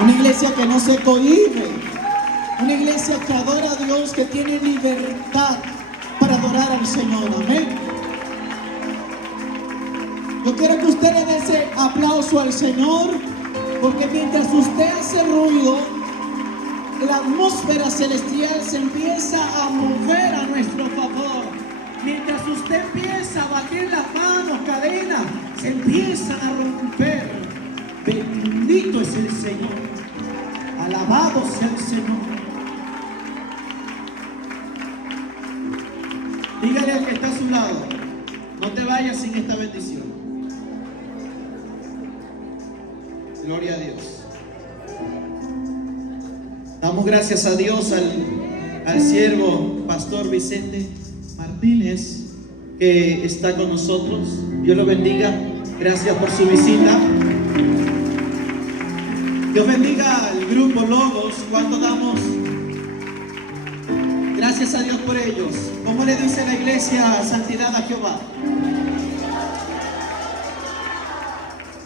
Una iglesia que no se cohíbe. Una iglesia que adora a Dios, que tiene libertad para adorar al Señor. Amén. Yo quiero que usted le dé ese aplauso al Señor, porque mientras usted hace ruido, la atmósfera celestial se empieza a mover a nuestro favor. Mientras usted empieza a batir las manos, cadenas se empiezan a romper. Bendito es el Señor. Alabado sea el Señor. Dígale al que está a su lado: no te vayas sin esta bendición. Gloria a Dios. Damos gracias a Dios al siervo Pastor Vicente Martínez, que está con nosotros. Dios lo bendiga. Gracias por su visita. Dios bendiga al grupo Logos. ¿Cuánto damos? Gracias a Dios por ellos. ¿Cómo le dice la iglesia santidad a Jehová?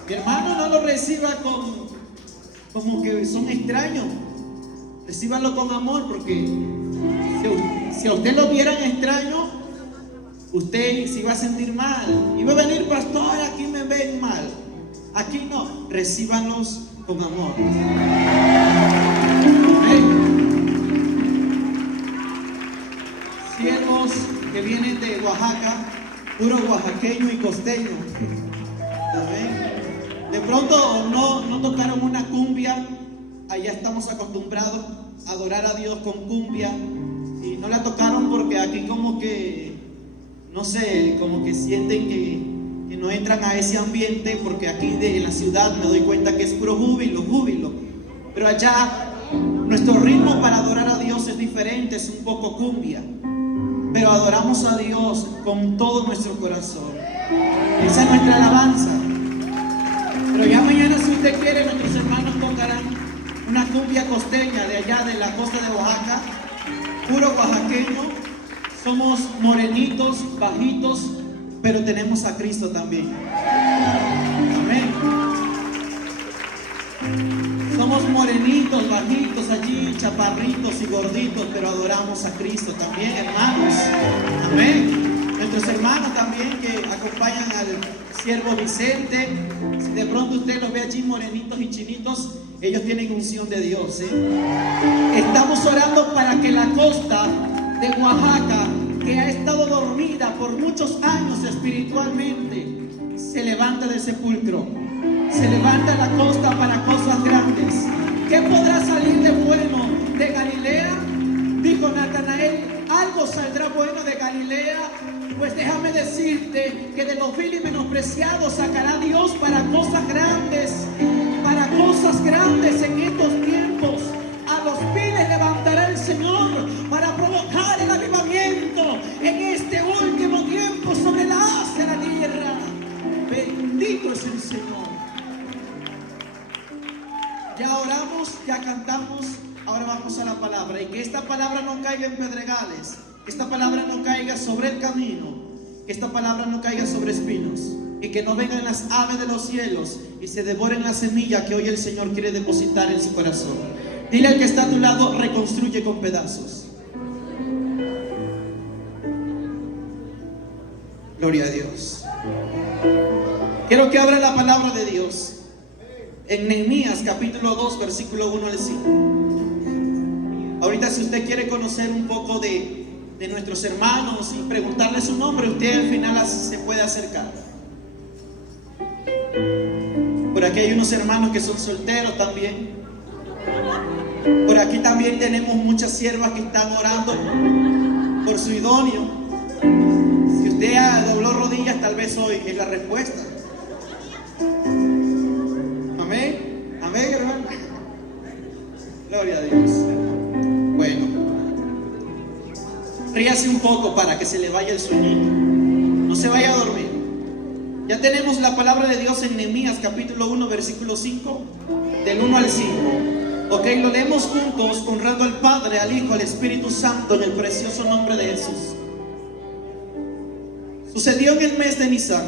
Mi hermano, no lo reciba como que son extraños. Recíbalo con amor, porque si a usted lo vieran extraño, usted se iba a sentir mal. Iba a venir: pastor, aquí me ven mal. Aquí no. Recíbanlos con amor. Amén. Siervos que vienen de Oaxaca, puro oaxaqueño y costeño. Amén. De pronto no tocaron una cumbia. Allá estamos acostumbrados a adorar a Dios con cumbia, y no la tocaron porque aquí como que, no sé, como que sienten que no entran a ese ambiente, porque aquí en la ciudad me doy cuenta que es puro júbilo. Pero allá nuestro ritmo para adorar a Dios es diferente, es un poco cumbia, pero adoramos a Dios con todo nuestro corazón. Esa es nuestra alabanza. Pero ya mañana, si usted quiere, nuestros hermanos tocarán una cumbia costeña de allá de la costa de Oaxaca, puro oaxaqueño. Somos morenitos, bajitos, pero tenemos a Cristo también. Amén. Somos morenitos, bajitos allí, chaparritos y gorditos, pero adoramos a Cristo también, hermanos. Amén. Nuestros hermanos también que acompañan al siervo Vicente, si de pronto usted los ve allí morenitos y chinitos, ellos tienen unción de Dios, Estamos orando para que la costa de Oaxaca, que ha estado dormida por muchos años espiritualmente, se levante del sepulcro. Se levanta la costa para cosas grandes. ¿Qué podrá salir de bueno de Galilea? Dijo Natanael: algo saldrá bueno de Galilea. Pues déjame decirte que de lo vil y menospreciado sacará Dios para cosas grandes en estos tiempos. A los viles levantará el Señor para provocar el avivamiento en este último tiempo sobre la haz de la tierra. Bendito es el Señor. Ya oramos, ya cantamos, ahora vamos a la palabra. Y que esta palabra no caiga en pedregales, que esta palabra no caiga sobre el camino, que esta palabra no caiga sobre espinos, y que no vengan las aves de los cielos y se devoren la semilla que hoy el Señor quiere depositar en su corazón. Dile al que está a tu lado: reconstruye con pedazos. Gloria a Dios. Quiero que abra la palabra de Dios en Nehemías capítulo 2 versículo 1 al 5. Ahorita, si usted quiere conocer un poco de nuestros hermanos y preguntarle su nombre, usted al final se puede acercar. Por aquí hay unos hermanos que son solteros también. Por aquí también tenemos muchas siervas que están orando por su idóneo. Si usted dobló rodillas, tal vez hoy es la respuesta. Amén. Amén, hermano. Gloria a Dios. Bueno, ríase un poco para que se le vaya el sueñito. No se vaya a dormir. Ya tenemos la palabra de Dios en Nehemías capítulo 1 versículo 5, del 1 al 5. Ok, lo leemos juntos, honrando al Padre, al Hijo, al Espíritu Santo, en el precioso nombre de Jesús. Sucedió en el mes de Nisan,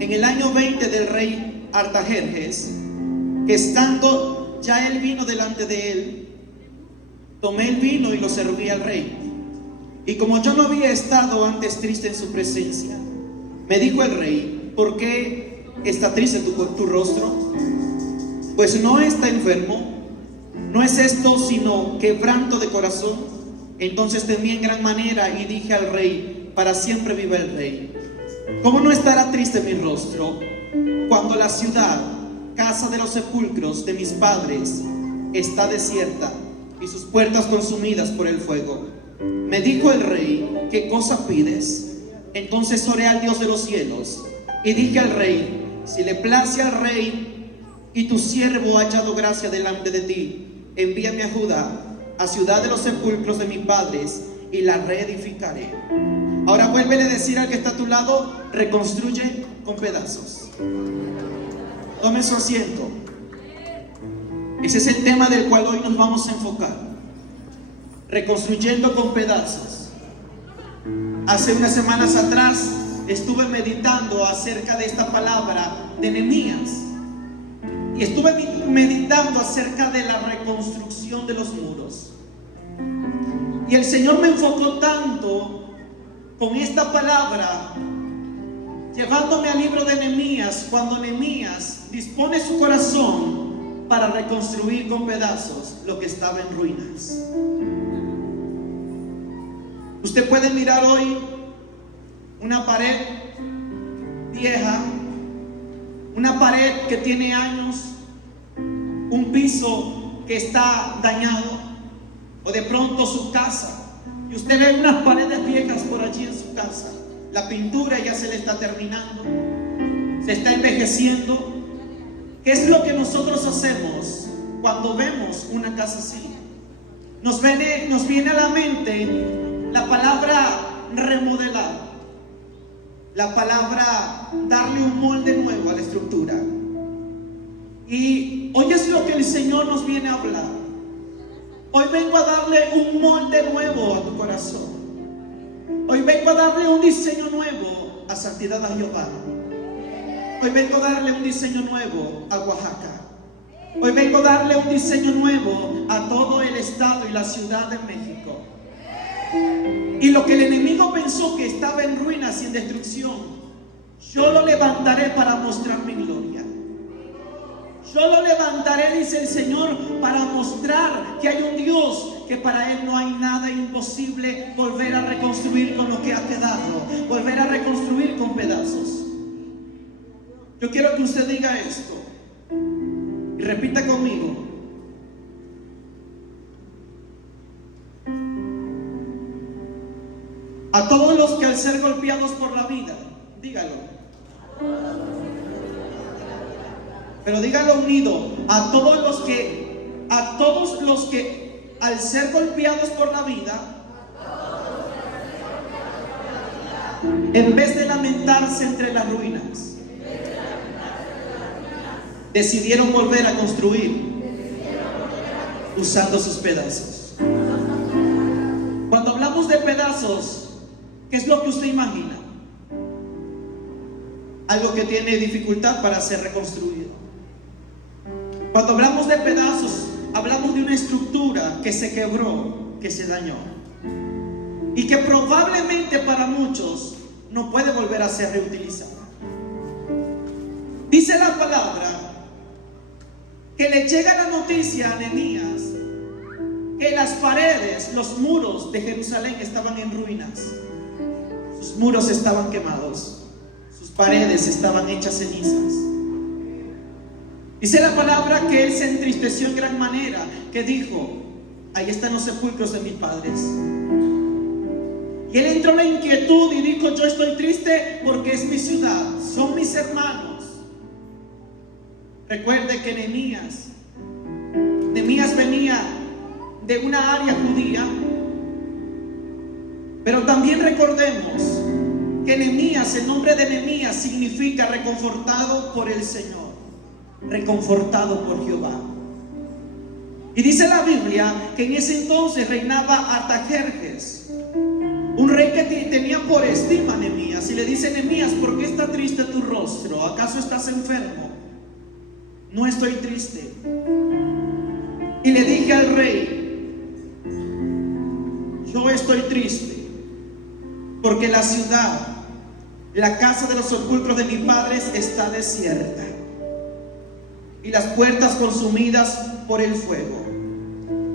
en el año 20 del rey Artajerjes, que estando ya él vino delante de él, tomé el vino y lo serví al rey. Y como yo no había estado antes triste en su presencia, me dijo el rey: ¿por qué está triste tu rostro? Pues no está enfermo, no es esto sino quebranto de corazón. Entonces temí en gran manera y dije al rey: para siempre viva el rey. ¿Cómo no estará triste mi rostro cuando la ciudad, casa de los sepulcros de mis padres, está desierta y sus puertas consumidas por el fuego? Me dijo el rey: ¿qué cosa pides? Entonces oré al Dios de los cielos y dije al rey: si le place al rey y tu siervo ha hallado gracia delante de ti, envíame a Judá, a ciudad de los sepulcros de mis padres, y la reedificaré. Ahora vuélvele a decir al que está a tu lado: reconstruye con pedazos. Tome su asiento. Ese es el tema del cual hoy nos vamos a enfocar: reconstruyendo con pedazos. Hace unas semanas atrás estuve meditando acerca de esta palabra de Nehemías, y estuve meditando acerca de la reconstrucción de los muros. Y el Señor me enfocó tanto con esta palabra, llevándome al libro de Nehemías, cuando Nehemías dispone su corazón para reconstruir con pedazos lo que estaba en ruinas. Usted puede mirar hoy una pared vieja, una pared que tiene años, un piso que está dañado, o de pronto su casa, y usted ve unas paredes viejas por allí en su casa. La pintura ya se le está terminando, se está envejeciendo. ¿Qué es lo que nosotros hacemos cuando vemos una casa así? Nos viene a la mente la palabra remodelar, la palabra darle un molde nuevo a la estructura. Y hoy es lo que el Señor nos viene a hablar. Hoy vengo a darle un molde nuevo a tu corazón. Hoy vengo a darle un diseño nuevo a Santidad a Jehová. Hoy vengo a darle un diseño nuevo a Oaxaca. Hoy vengo a darle un diseño nuevo a todo el estado y la ciudad de México. Y lo que el enemigo pensó que estaba en ruinas y en destrucción, yo lo levantaré para mostrar mi gloria. Yo lo levantaré, dice el Señor, para mostrar que hay un Dios que para Él no hay nada imposible. Volver a reconstruir con lo que ha quedado, volver a reconstruir con pedazos. Yo quiero que usted diga esto y repita conmigo: a todos los que al ser golpeados por la vida, dígalo. Pero dígalo unido: a todos los que al ser golpeados por la vida, en vez de lamentarse entre las ruinas, decidieron volver a construir usando sus pedazos. Cuando hablamos de pedazos, ¿qué es lo que usted imagina? Algo que tiene dificultad para ser reconstruido. Cuando hablamos de pedazos, hablamos de una estructura que se quebró, que se dañó, y que probablemente para muchos no puede volver a ser reutilizada. Dice la palabra que le llega la noticia a Nehemías que las paredes, los muros de Jerusalén estaban en ruinas. Sus muros estaban quemados, sus paredes estaban hechas cenizas. Dice la palabra que él se entristeció en gran manera, que dijo: ahí están los sepulcros de mis padres. Y él entró en la inquietud y dijo: yo estoy triste porque es mi ciudad, son mis hermanos. Recuerde que Nehemías venía de una área judía, pero también recordemos que Nehemías, el nombre de Nehemías significa reconfortado por el Señor, reconfortado por Jehová. Y dice la Biblia que en ese entonces reinaba Artajerjes, un rey que tenía por estima a Nehemías, y le dice: Nehemías, ¿por qué está triste tu rostro? ¿Acaso estás enfermo? No estoy triste. Y le dije al rey: yo estoy triste porque la ciudad, la casa de los sepulcros de mis padres está desierta y las puertas consumidas por el fuego.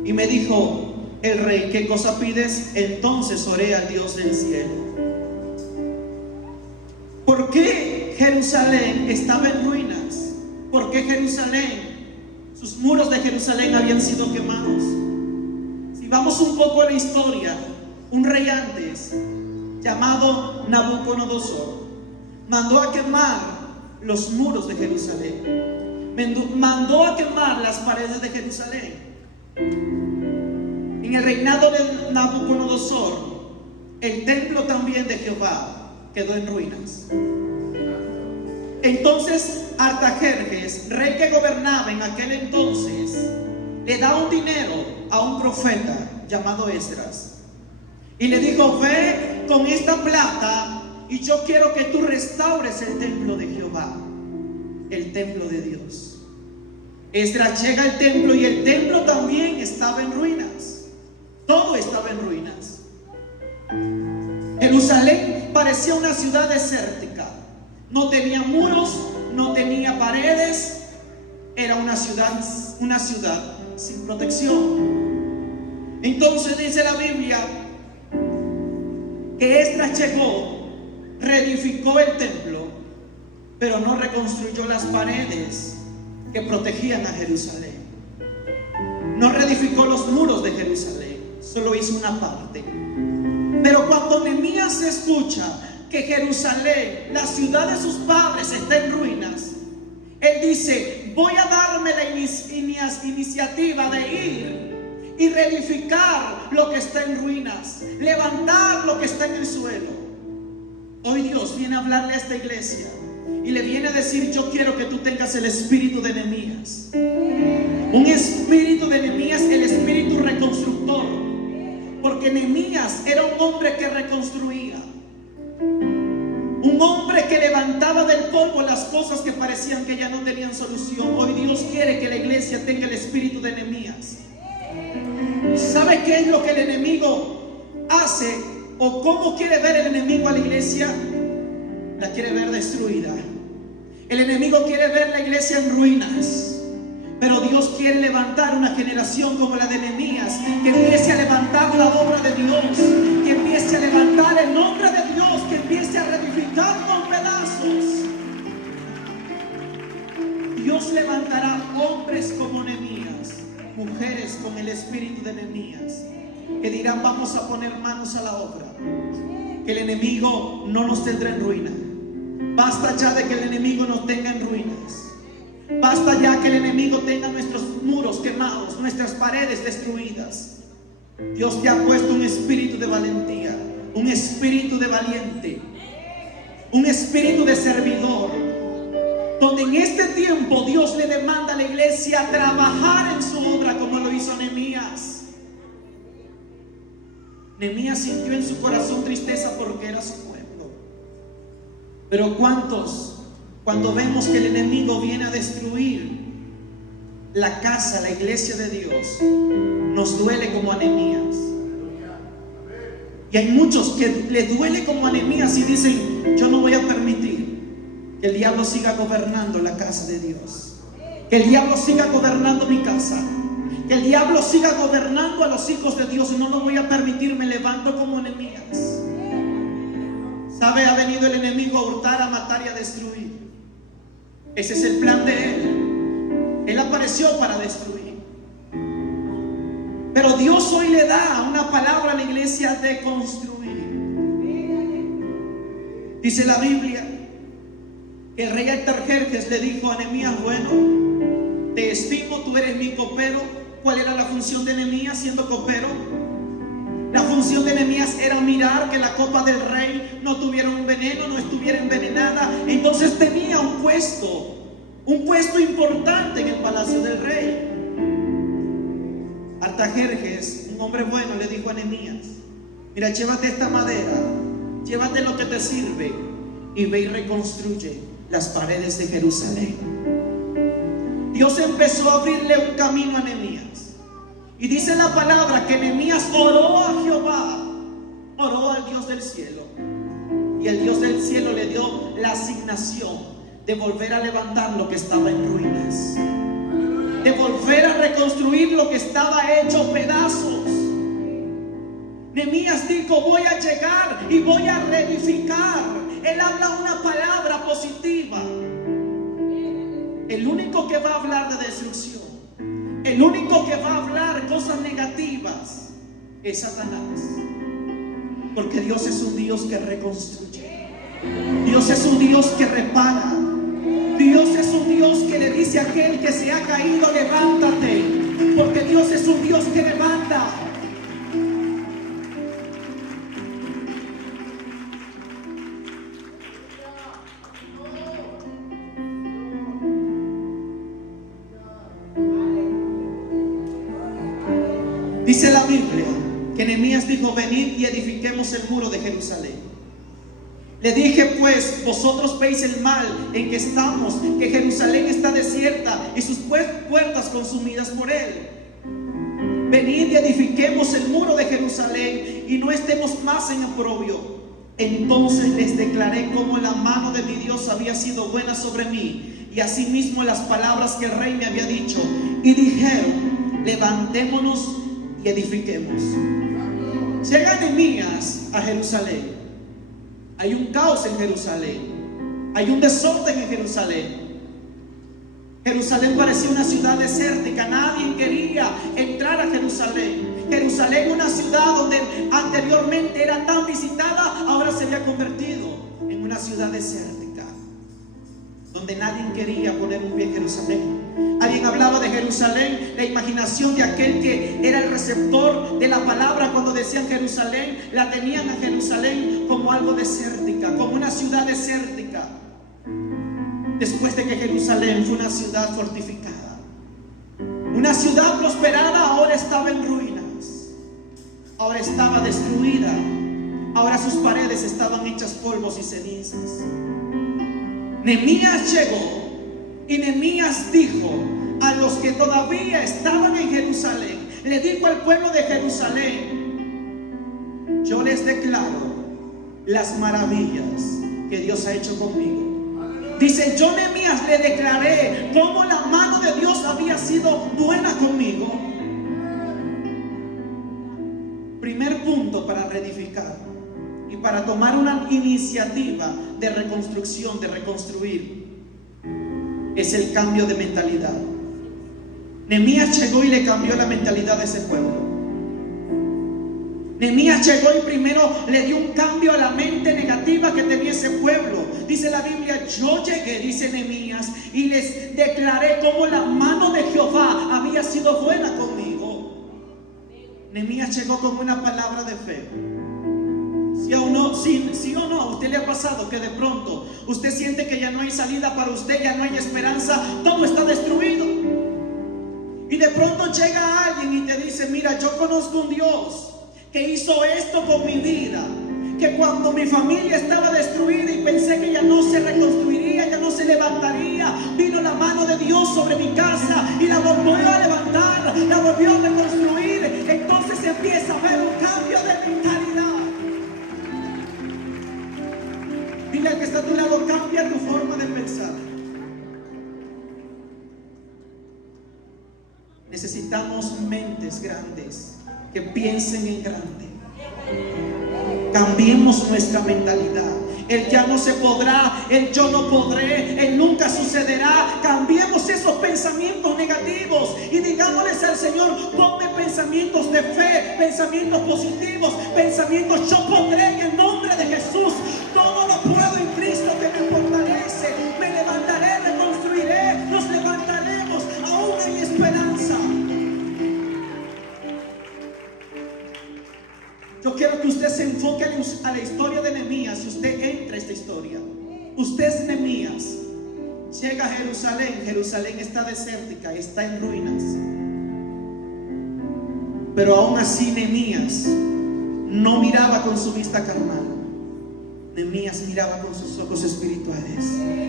Y me dijo el rey: ¿qué cosa pides? Entonces oré al Dios del cielo. ¿Por qué Jerusalén estaba en ruinas? ¿Por qué Jerusalén, sus muros de Jerusalén habían sido quemados? Si vamos un poco a la historia, un rey antes, llamado Nabucodonosor, mandó a quemar los muros de Jerusalén, mandó a quemar las paredes de Jerusalén. En el reinado de Nabucodonosor, el templo también de Jehová quedó en ruinas. Entonces Artajerjes, rey que gobernaba en aquel entonces, le da un dinero a un profeta llamado Esdras y le dijo: ve con esta plata y yo quiero que tú restaures el templo de Jehová, el templo de Dios. Esdras llega al templo y el templo también estaba en ruinas. Todo estaba en ruinas. Jerusalén parecía una ciudad desértica. No tenía muros, no tenía paredes. Era una ciudad sin protección. Entonces dice la Biblia que Esdras llegó, reedificó el templo, pero no reconstruyó las paredes que protegían a Jerusalén. No reedificó los muros de Jerusalén, solo hizo una parte. Pero cuando Nehemías escucha que Jerusalén, la ciudad de sus padres, está en ruinas, él dice: voy a darme la iniciativa de ir y reedificar lo que está en ruinas, levantar lo que está en el suelo. Hoy Dios viene a hablarle a esta iglesia y le viene a decir: yo quiero que tú tengas el espíritu de Nehemías, un espíritu de Nehemías, el espíritu reconstructor, porque Nehemías era un hombre que reconstruía, un hombre que levantaba del polvo las cosas que parecían que ya no tenían solución. Hoy Dios quiere que la iglesia tenga el espíritu de Nehemías. ¿Sabe qué es lo que el enemigo hace? ¿O cómo quiere ver el enemigo a la iglesia? La quiere ver destruida. El enemigo quiere ver la iglesia en ruinas. Pero Dios quiere levantar una generación como la de Nehemías, que empiece a levantar la obra de Dios, que empiece a levantar el nombre de Dios, que empiece a reedificar con pedazos. Dios levantará hombres como Nehemías, mujeres con el espíritu de Nehemías, que dirán: vamos a poner manos a la obra, que el enemigo no nos tendrá en ruina. Basta ya de que el enemigo nos tenga en ruinas. Basta ya que el enemigo tenga nuestros muros quemados, nuestras paredes destruidas. Dios te ha puesto un espíritu de valentía, un espíritu de valiente, un espíritu de servidor, donde en este tiempo Dios le demanda a la iglesia trabajar en su obra como lo hizo Nehemías. Nehemías sintió en su corazón tristeza porque era su pueblo. Pero ¿cuántos, cuando vemos que el enemigo viene a destruir la casa, la iglesia de Dios, nos duele como a Nehemías? Y hay muchos que le duele como a Nehemías y dicen: yo no voy a permitir que el diablo siga gobernando la casa de Dios, que el diablo siga gobernando mi casa, que el diablo siga gobernando a los hijos de Dios. No lo voy a permitir. Me levanto como Nehemías. ¿Sabe? Ha venido el enemigo a hurtar, a matar y a destruir. Ese es el plan de él. Él apareció para destruir. Pero Dios hoy le da una palabra a la iglesia de construir. Dice la Biblia que el rey Artajerjes le dijo a Nehemías: bueno, te estimo, tú eres mi copero. ¿Cuál era la función de Nehemías siendo copero? La función de Nehemías era mirar que la copa del rey no tuviera un veneno, no estuviera envenenada. Entonces tenía un puesto importante en el palacio del rey. Artajerjes, un hombre bueno, le dijo a Nehemías: mira, llévate esta madera, llévate lo que te sirve y ve y reconstruye las paredes de Jerusalén. Dios empezó a abrirle un camino a Nehemías. Y dice la palabra que Nehemías oró a Jehová, oró al Dios del cielo. Y el Dios del cielo le dio la asignación de volver a levantar lo que estaba en ruinas, de volver a reconstruir lo que estaba hecho pedazos. Nehemías dijo: voy a llegar y voy a reedificar. Él habla una palabra positiva. El único que va a hablar de destrucción, el único que va a hablar cosas negativas, es Satanás. Porque Dios es un Dios que reconstruye. Dios es un Dios que repara. Dios es un Dios que le dice a aquel que se ha caído: levántate. Porque Dios es un Dios que levanta. Dice la Biblia que Nehemías dijo: venid y edifiquemos el muro de Jerusalén. Le dije pues: vosotros veis el mal en que estamos, que Jerusalén está desierta y sus puertas consumidas por él. Venid y edifiquemos el muro de Jerusalén y no estemos más en oprobio. Entonces les declaré cómo la mano de mi Dios había sido buena sobre mí, y asimismo las palabras que el rey me había dicho. Y dijeron: levantémonos y edifiquemos. Llega Nehemías a Jerusalén. Hay un caos en Jerusalén, hay un desorden en Jerusalén. Jerusalén parecía una ciudad desértica. Nadie quería entrar a Jerusalén. Jerusalén, una ciudad donde anteriormente era tan visitada, ahora se había convertido en una ciudad desértica, donde nadie quería poner un pie en Jerusalén. Alguien hablaba de Jerusalén, la imaginación de aquel que era el receptor de la palabra. Cuando decían Jerusalén, la tenían a Jerusalén como algo desértica, como una ciudad desértica. Después de que Jerusalén fue una ciudad fortificada, una ciudad prosperada, ahora estaba en ruinas, ahora estaba destruida, ahora sus paredes estaban hechas polvos y cenizas. Nehemías llegó y Nehemías dijo a los que todavía estaban en Jerusalén, le dijo al pueblo de Jerusalén: yo les declaro las maravillas que Dios ha hecho conmigo. Dice: yo, Nehemías, le declaré cómo la mano de Dios había sido buena conmigo. Primer punto para reedificar y para tomar una iniciativa de reconstrucción, de reconstruir, es el cambio de mentalidad. Nehemías llegó y le cambió la mentalidad de ese pueblo. Nehemías llegó y primero le dio un cambio a la mente negativa que tenía ese pueblo. Dice la Biblia: yo llegué, dice Nehemías, y les declaré cómo la mano de Jehová había sido buena conmigo. Nehemías llegó con una palabra de fe. ¿Sí o no? ¿Sí o no? ¿A usted le ha pasado que de pronto usted siente que ya no hay salida para usted, ya no hay esperanza, todo está destruido? Y de pronto llega alguien y te dice: mira, yo conozco un Dios que hizo esto con mi vida, que cuando mi familia estaba destruida y pensé que ya no se reconstruiría, ya no se levantaría, vino la mano de Dios sobre mi casa y la volvió a levantar, la volvió a reconstruir. Entonces empieza a haber un cambio de mentalidad. Dile al que está a tu lado: cambia tu forma de pensar. Necesitamos mentes grandes que piensen en grande. Cambiemos nuestra mentalidad. El ya no se podrá, el yo no podré, el nunca sucederá. Cambiemos esos pensamientos negativos y digámosles al Señor: ponme pensamientos de fe, pensamientos positivos, pensamientos: yo podré en el nombre de Jesús. Todo lo puedo en Cristo que me fortalece. Me levantaré, reconstruiré, nos levantaremos. Aún hay esperanza. Yo quiero que usted se enfoque a la historia de Nehemías. Si usted entra a esta historia, usted es Nehemías, llega a Jerusalén. Jerusalén está desértica, está en ruinas, pero aún así Nehemías no miraba con su vista carnal. Nehemías miraba con sus ojos espirituales.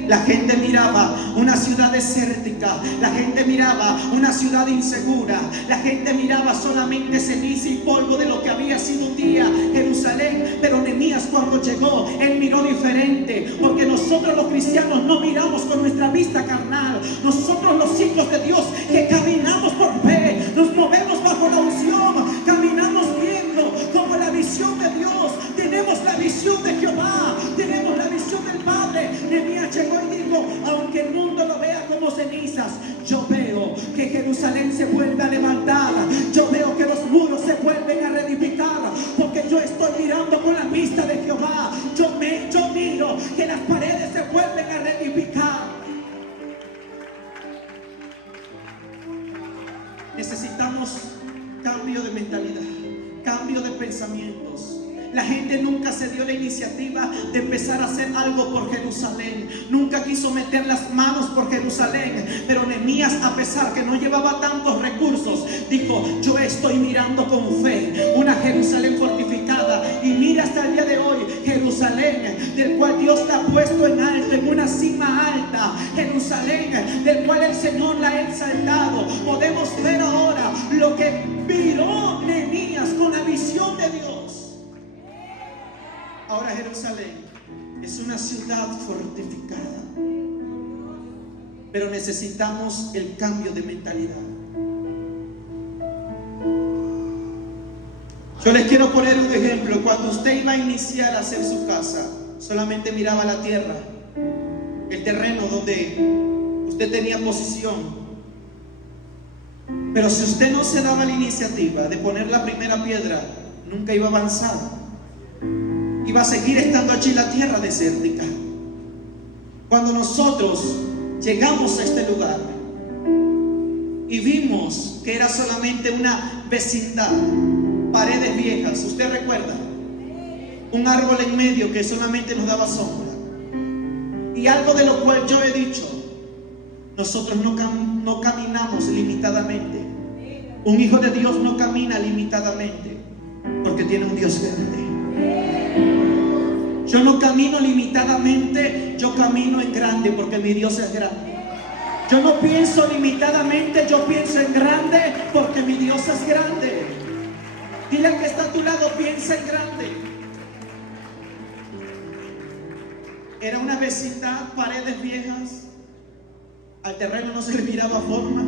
La gente miraba una ciudad desértica, la gente miraba una ciudad insegura, la gente miraba solamente ceniza y polvo de lo que había sido un día Jerusalén. Pero Nehemías, cuando llegó, él miró diferente, porque nosotros los cristianos no miramos con nuestra vista carnal. Nosotros, los hijos de Dios, que caminamos por fe, nos movemos bajo la unción, caminamos viendo como la visión de Dios. Tenemos la visión de Jehová, tenemos la visión del Padre. Nehemías llegó y dijo: aunque el mundo lo vea como cenizas, yo veo que Jerusalén se vuelve a levantar, yo veo que los muros se vuelven a reedificar, porque yo estoy mirando con la vista de Jehová. Yo miro que las paredes se vuelven a reedificar. Necesitamos cambio de mentalidad, cambio de pensamientos. La gente nunca se dio la iniciativa de empezar a hacer algo por Jerusalén. Nunca quiso meter las manos por Jerusalén. Pero Nehemías, a pesar que no llevaba tantos recursos, dijo: yo estoy mirando con fe una Jerusalén fortificada. Y mira hasta el día de hoy Jerusalén, del cual Dios la ha puesto en alto, en una cima alta. Jerusalén, del cual el Señor la ha exaltado. Podemos ver ahora lo que miró Nehemías con la visión de Dios. Ahora Jerusalén es una ciudad fortificada, pero necesitamos el cambio de mentalidad. Yo les quiero poner un ejemplo. Cuando usted iba a iniciar a hacer su casa, solamente miraba la tierra, el terreno donde usted tenía posición. Pero si usted no se daba la iniciativa de poner la primera piedra, nunca iba a avanzar. Iba a seguir estando allí la tierra desértica. Cuando nosotros llegamos a este lugar y vimos que era solamente una vecindad, paredes viejas, ¿usted recuerda? Un árbol en medio que solamente nos daba sombra. Y algo de lo cual yo he dicho: nosotros no caminamos limitadamente. Un hijo de Dios no camina limitadamente, porque tiene un Dios grande. Yo no camino limitadamente, yo camino en grande, porque mi Dios es grande. Yo no pienso limitadamente, yo pienso en grande, porque mi Dios es grande. Dile al que está a tu lado: piensa en grande. Era una vecindad, paredes viejas. Al terreno no se le miraba forma.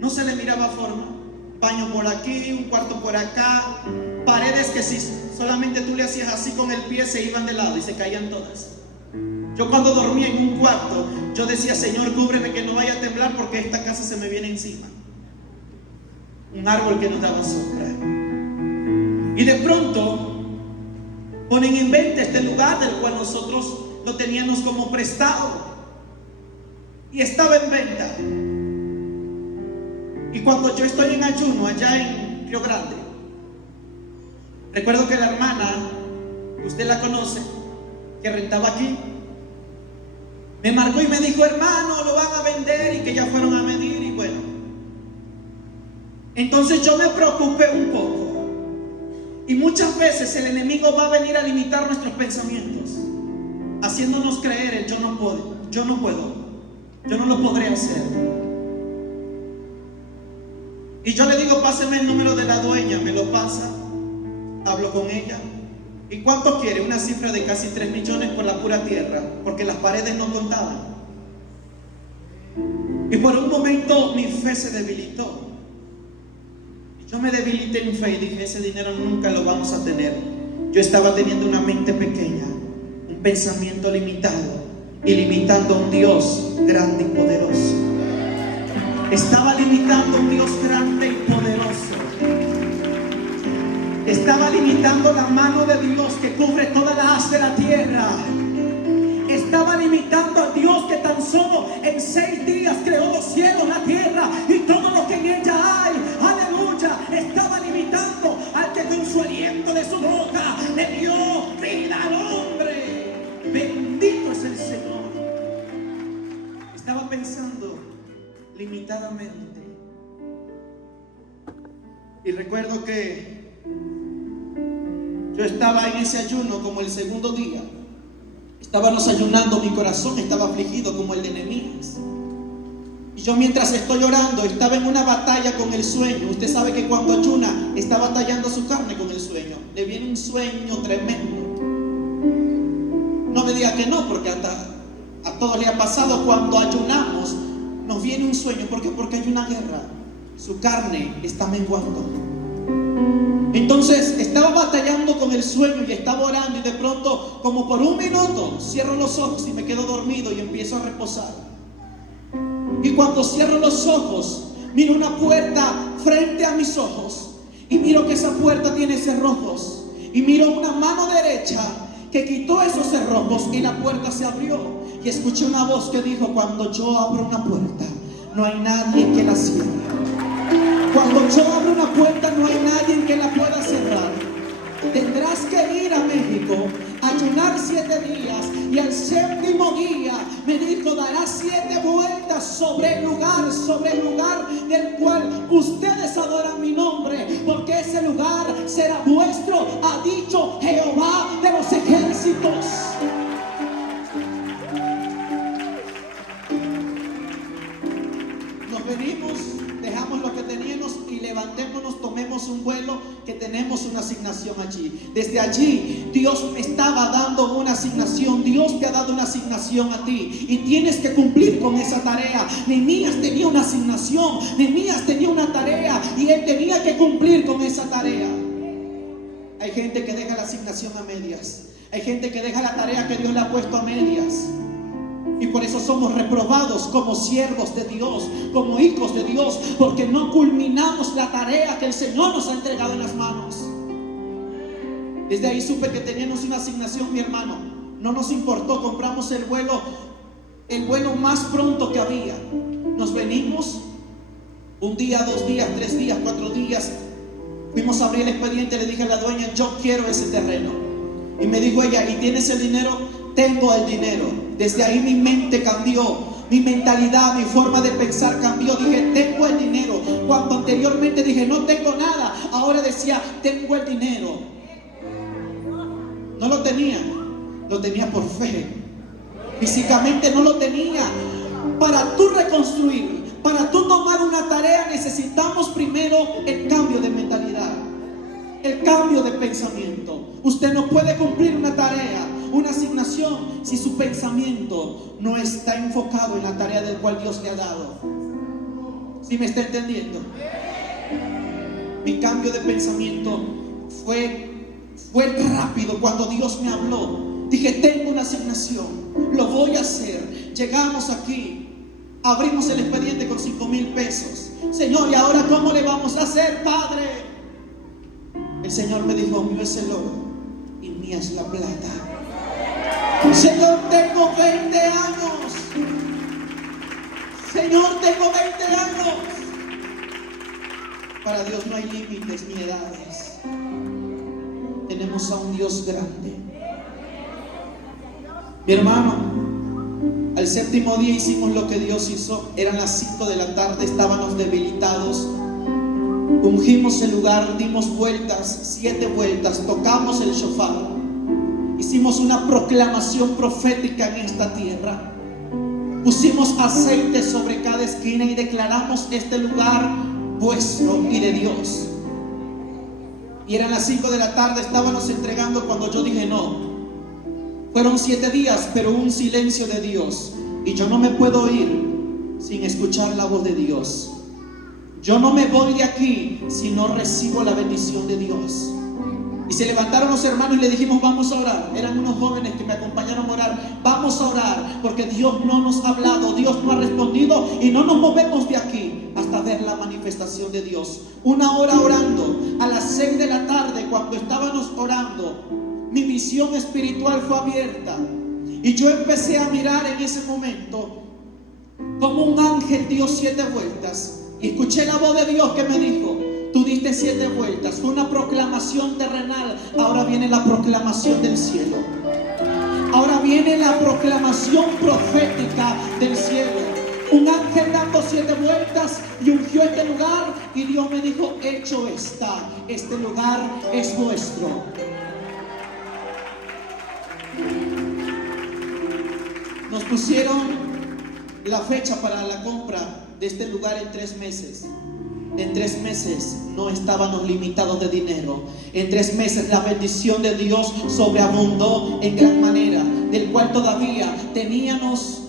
No se le miraba forma. Baño por aquí, un cuarto por acá. Paredes que si solamente tú le hacías así con el pie, se iban de lado y se caían todas. Yo cuando dormía en un cuarto, yo decía: Señor, cúbreme que no vaya a temblar, porque esta casa se me viene encima. Un árbol que nos daba sombra. Y de pronto ponen en venta este lugar, del cual nosotros lo teníamos como prestado, y estaba en venta. Y cuando yo estoy en ayuno allá en Río Grande, recuerdo que la hermana, usted la conoce, que rentaba aquí, me marcó y me dijo: hermano, lo van a vender, y que ya fueron a medir. Y bueno, entonces yo me preocupé un poco. Y muchas veces el enemigo va a venir a limitar nuestros pensamientos, haciéndonos creer: yo no puedo, yo no lo podré hacer. Y yo le digo: páseme el número de la dueña. Me lo pasa, hablo con ella. ¿Y cuánto quiere? Una cifra de casi 3 millones por la pura tierra, porque las paredes no contaban. Y por un momento mi fe se debilitó. Yo me debilité en fe y dije: ese dinero nunca lo vamos a tener. Yo estaba teniendo una mente pequeña, un pensamiento limitado, y limitando a un Dios grande y poderoso. Estaba limitando a un Dios grande y poderoso. Estaba limitando la mano de Dios que cubre toda la haz de la tierra. Estaba limitando a Dios que tan solo en 6 días creó los cielos, la tierra y todo lo que en ella hay. Aleluya. Estaba limitando al que con su aliento de su boca le dio vida al hombre. Bendito es el Señor. Estaba pensando limitadamente. Y recuerdo que Yo estaba en ese ayuno como el segundo día. Estábamos ayunando, mi corazón estaba afligido como el de Nehemías. Y yo mientras estoy orando, estaba en una batalla con el sueño. Usted sabe que cuando ayuna, está batallando su carne con el sueño. Le viene un sueño tremendo. No me diga que no, porque a todos les ha pasado cuando ayunamos, nos viene un sueño. ¿Por qué? Porque hay una guerra. Su carne está menguando. Entonces estaba batallando con el sueño y estaba orando, y de pronto, como por un minuto, cierro los ojos y me quedo dormido y empiezo a reposar. Y cuando cierro los ojos, miro una puerta frente a mis ojos y miro que esa puerta tiene cerrojos, y miro una mano derecha que quitó esos cerrojos y la puerta se abrió, y escuché una voz que dijo: cuando yo abro una puerta, no hay nadie que la cierre. Cuando yo abro una puerta, no hay nadie que la pueda cerrar. Tendrás que ir a México, ayunar 7 días, y al 7º día me dijo: darás 7 vueltas sobre el lugar del cual ustedes adoran mi nombre, porque ese lugar será vuestro, ha dicho Jehová de los ejércitos. Nos venimos, dejamos lo que teníamos y levantémonos, tomemos un vuelo, que tenemos una asignación allí. Desde allí Dios estaba dando una asignación. Dios te ha dado una asignación a ti y tienes que cumplir con esa tarea. Nehemías tenía una asignación, Nehemías tenía una tarea y él tenía que cumplir con esa tarea. Hay gente que deja la asignación a medias. Hay gente que deja la tarea que Dios le ha puesto a medias. Y por eso somos reprobados como siervos de Dios, como hijos de Dios, porque no culminamos la tarea que el Señor nos ha entregado en las manos. Desde ahí supe que teníamos una asignación, mi hermano. No nos importó, compramos el vuelo más pronto que había. Nos venimos 1 día, 2 días, 3 días, 4 días. Fuimos a abrir el expediente, le dije a la dueña: yo quiero ese terreno. Y me dijo ella: ¿y tienes el dinero? Tengo el dinero. Desde ahí mi mente cambió, mi mentalidad, mi forma de pensar cambió. Dije: tengo el dinero. Cuando anteriormente dije: no tengo nada, ahora decía: tengo el dinero. No lo tenía por fe. Físicamente no lo tenía. Para tú reconstruir, para tú tomar una tarea, necesitamos primero el cambio de mentalidad, el cambio de pensamiento. Usted no puede cumplir una tarea, una asignación, si su pensamiento no está enfocado en la tarea del cual Dios le ha dado. ¿Sí me está entendiendo? Mi cambio de pensamiento fue rápido. Cuando Dios me habló, dije: tengo una asignación, lo voy a hacer. Llegamos aquí, abrimos el expediente con 5,000 pesos. Señor, ¿y ahora cómo le vamos a hacer, Padre? El Señor me dijo: mío es el oro y mía es la plata. Señor, tengo 20 años. Señor, tengo 20 años. Para Dios no hay límites ni edades. Tenemos a un Dios grande. Mi hermano, al 7º día hicimos lo que Dios hizo. Eran las 5 de la tarde, estábamos debilitados. Ungimos el lugar, dimos vueltas, 7 vueltas, tocamos el shofar. Hicimos una proclamación profética en esta tierra. Pusimos aceite sobre cada esquina y declaramos: este lugar vuestro y de Dios. Y eran las 5 de la tarde, estábamos entregando cuando yo dije: no. Fueron 7 días, pero un silencio de Dios. Y yo no me puedo ir sin escuchar la voz de Dios. Yo no me voy de aquí si no recibo la bendición de Dios. Y se levantaron los hermanos y le dijimos: vamos a orar. Eran unos jóvenes que me acompañaron a orar. Vamos a orar, porque Dios no nos ha hablado, Dios no ha respondido, y no nos movemos de aquí hasta ver la manifestación de Dios. 1 hora orando. A las 6 de la tarde, cuando estábamos orando, mi visión espiritual fue abierta, y yo empecé a mirar en ese momento como un ángel dio 7 vueltas, y escuché la voz de Dios que me dijo: tú diste 7 vueltas. Fue una proclamación terrenal. Ahora viene la proclamación del cielo. Ahora viene la proclamación profética del cielo. Un ángel dando 7 vueltas y ungió este lugar, y Dios me dijo: hecho está, este lugar es nuestro. nos pusieron la fecha para la compra de este lugar en 3 meses. En 3 meses no estábamos limitados de dinero. En 3 meses la bendición de Dios sobreabundó en gran manera, del cual todavía teníamos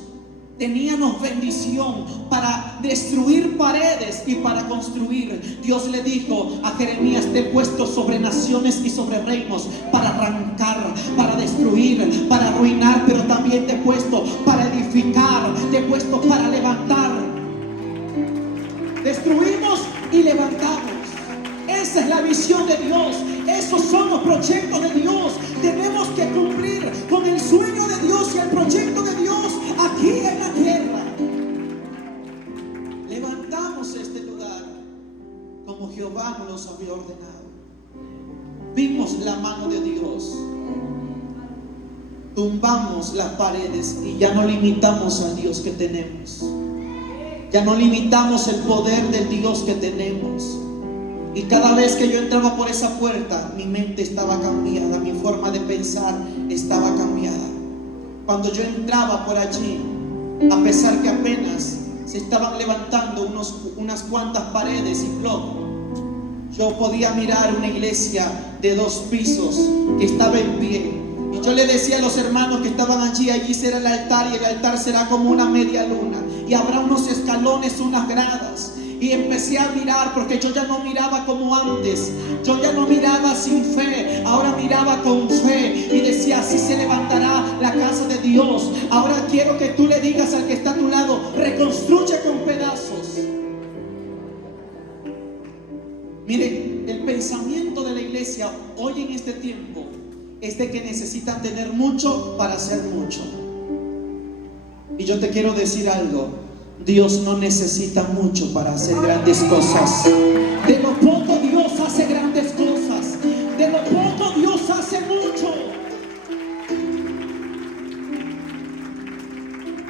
bendición para destruir paredes y para construir. Dios le dijo a Jeremías: te he puesto sobre naciones y sobre reinos para arrancar, para destruir, para arruinar, pero también te he puesto para edificar, te he puesto para levantar. Destruimos y levantamos. Esa es la visión de Dios. Esos son los proyectos de Dios. Tenemos que cumplir con el sueño de Dios y el proyecto de Dios aquí en la tierra. Levantamos este lugar como Jehová nos había ordenado. Vimos la mano de Dios. Tumbamos las paredes y ya no limitamos al Dios que tenemos. Ya no limitamos el poder del Dios que tenemos. Y cada vez que yo entraba por esa puerta, mi mente estaba cambiada, mi forma de pensar estaba cambiada. Cuando yo entraba por allí, a pesar que apenas se estaban levantando unas cuantas paredes y bloques, yo podía mirar una iglesia de 2 pisos que estaba en pie. Y yo le decía a los hermanos que estaban allí será el altar, y el altar será como una media luna, y habrá unos escalones, unas gradas. Y empecé a mirar, porque yo ya no miraba como antes. Yo ya no miraba sin fe, ahora miraba con fe. Y decía: así se levantará la casa de Dios. Ahora quiero que tú le digas al que está a tu lado: reconstruye con pedazos. Mire, el pensamiento de la iglesia hoy en este tiempo es de que necesitan tener mucho para hacer mucho. Y yo te quiero decir algo: Dios no necesita mucho para hacer grandes cosas. De lo poco Dios hace grandes cosas. De lo poco Dios hace mucho.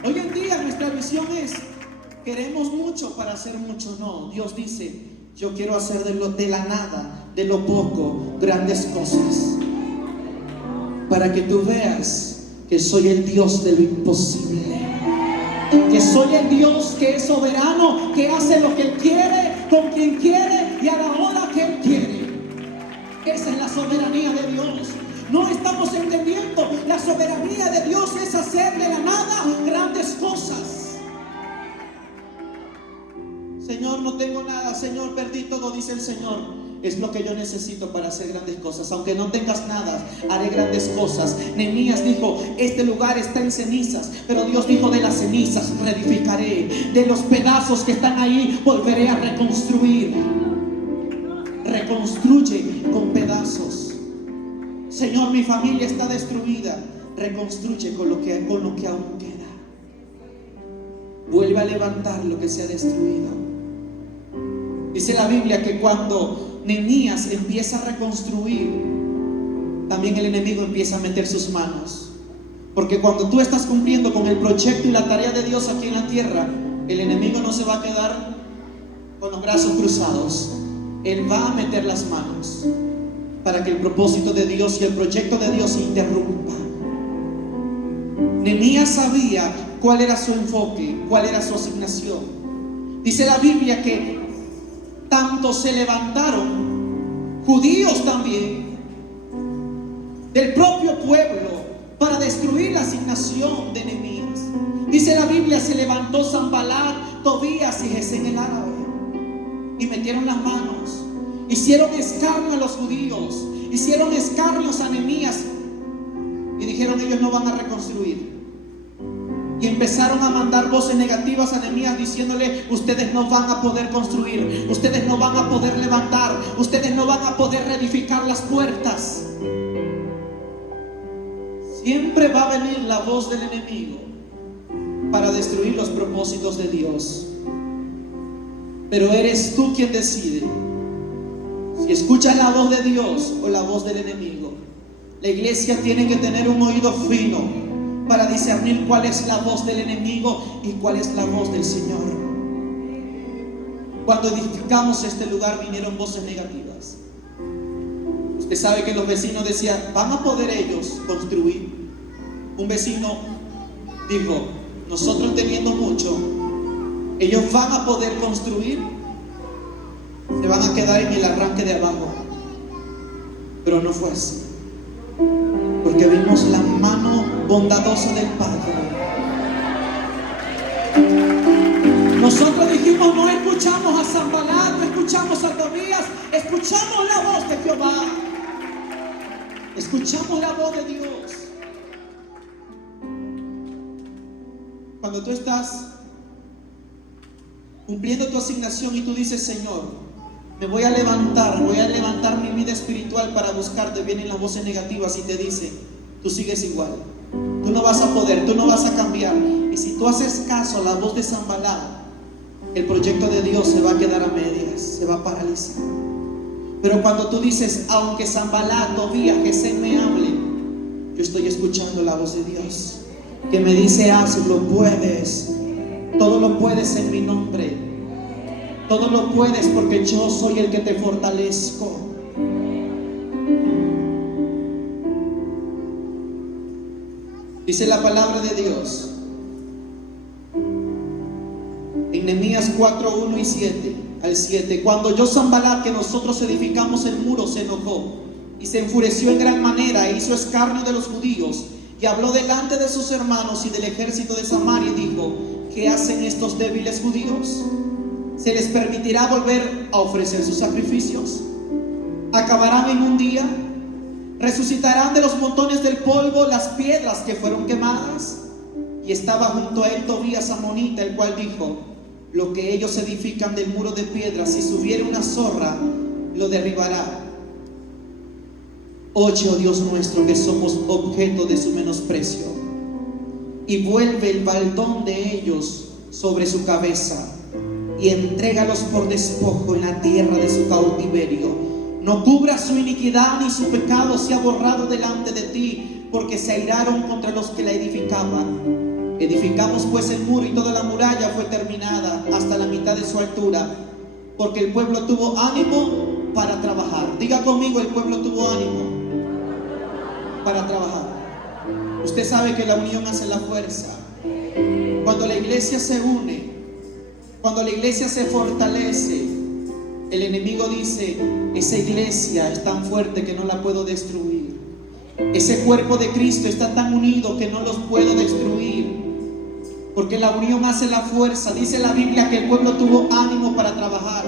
Hoy en día nuestra visión es: queremos mucho para hacer mucho. No, Dios dice: yo quiero hacer de la nada, de lo poco, grandes cosas. Para que tú veas que soy el Dios de lo imposible. Que soy el Dios que es soberano, que hace lo que Él quiere, con quien quiere y a la hora que Él quiere. Esa es la soberanía de Dios. No estamos entendiendo. La soberanía de Dios es hacer de la nada grandes cosas. Señor, no tengo nada. Señor, perdí todo, dice el Señor. Es lo que yo necesito para hacer grandes cosas. Aunque no tengas nada, haré grandes cosas. Nehemías dijo: este lugar está en cenizas, pero Dios dijo: de las cenizas reedificaré. De los pedazos que están ahí volveré a reconstruir. Reconstruye con pedazos. Señor, mi familia está destruida. Reconstruye con lo que aún queda. Vuelve a levantar lo que se ha destruido. Dice la Biblia que cuando Nehemías empieza a reconstruir, también el enemigo empieza a meter sus manos. Porque cuando tú estás cumpliendo con el proyecto y la tarea de Dios aquí en la tierra, el enemigo no se va a quedar con los brazos cruzados. Él va a meter las manos para que el propósito de Dios y el proyecto de Dios se interrumpa. Nehemías sabía cuál era su enfoque, cuál era su asignación. Dice la Biblia que tanto se levantaron judíos también del propio pueblo para destruir la asignación de Nehemías. Dice la Biblia: se levantó Sanbalat, Tobías y Gesén el árabe, y metieron las manos, hicieron escarnio a los judíos, hicieron escarnios a Nehemías, y dijeron: ellos no van a reconstruir. Y empezaron a mandar voces negativas a Nehemías diciéndole: ustedes no van a poder construir, ustedes no van a poder levantar, ustedes no van a poder reedificar las puertas. Siempre va a venir la voz del enemigo para destruir los propósitos de Dios. Pero eres tú quien decide si escuchas la voz de Dios o la voz del enemigo. La iglesia tiene que tener un oído fino para discernir cuál es la voz del enemigo y cuál es la voz del Señor. Cuando edificamos este lugar vinieron voces negativas. Usted sabe que los vecinos decían: ¿van a poder ellos construir? Un vecino dijo, nosotros teniendo mucho, ellos van a poder construir, se van a quedar en el arranque de abajo. Pero no fue así, porque vimos la mano bondadosa del Padre. Nosotros dijimos, no escuchamos a Sanbalat, no escuchamos a Tobías, escuchamos la voz de Jehová, escuchamos la voz de Dios. Cuando tú estás cumpliendo tu asignación y tú dices, Señor, me voy a levantar mi vida espiritual para buscarte, vienen las voces negativas y te dicen, tú sigues igual, tú no vas a poder, tú no vas a cambiar. Y si tú haces caso a la voz de Sanbalat, el proyecto de Dios se va a quedar a medias, se va a paralizar. Pero cuando tú dices, aunque Sanbalat, Tobías, Gesem me hablen, yo estoy escuchando la voz de Dios que me dice, hazlo, puedes, todo lo puedes en mi nombre, todo lo puedes porque yo soy el que te fortalezco. Dice la palabra de Dios en Nehemías 4, 1 y 7 al 7. Cuando oyó Sanbalat que nosotros edificamos el muro, se enojó y se enfureció en gran manera e hizo escarnio de los judíos y habló delante de sus hermanos y del ejército de Samaria y dijo, ¿qué hacen estos débiles judíos? ¿Se les permitirá volver a ofrecer sus sacrificios? ¿Acabarán en un día? ¿Resucitarán de los montones del polvo las piedras que fueron quemadas? Y estaba junto a él Tobías amonita, el cual dijo, lo que ellos edifican del muro de piedras, si subiera una zorra, lo derribará. Oye, oh Dios nuestro, que somos objeto de su menosprecio, y vuelve el baldón de ellos sobre su cabeza, y entrégalos por despojo en la tierra de su cautiverio. No cubra su iniquidad ni su pecado sea borrado delante de ti, porque se airaron contra los que la edificaban. Edificamos pues el muro y toda la muralla fue terminada hasta la mitad de su altura, porque el pueblo tuvo ánimo para trabajar. Diga conmigo, el pueblo tuvo ánimo para trabajar. Usted sabe que la unión hace la fuerza. Cuando la iglesia se une, cuando la iglesia se fortalece, el enemigo dice, esa iglesia es tan fuerte que no la puedo destruir. Ese cuerpo de Cristo está tan unido que no los puedo destruir. Porque la unión hace la fuerza. Dice la Biblia que el pueblo tuvo ánimo para trabajar.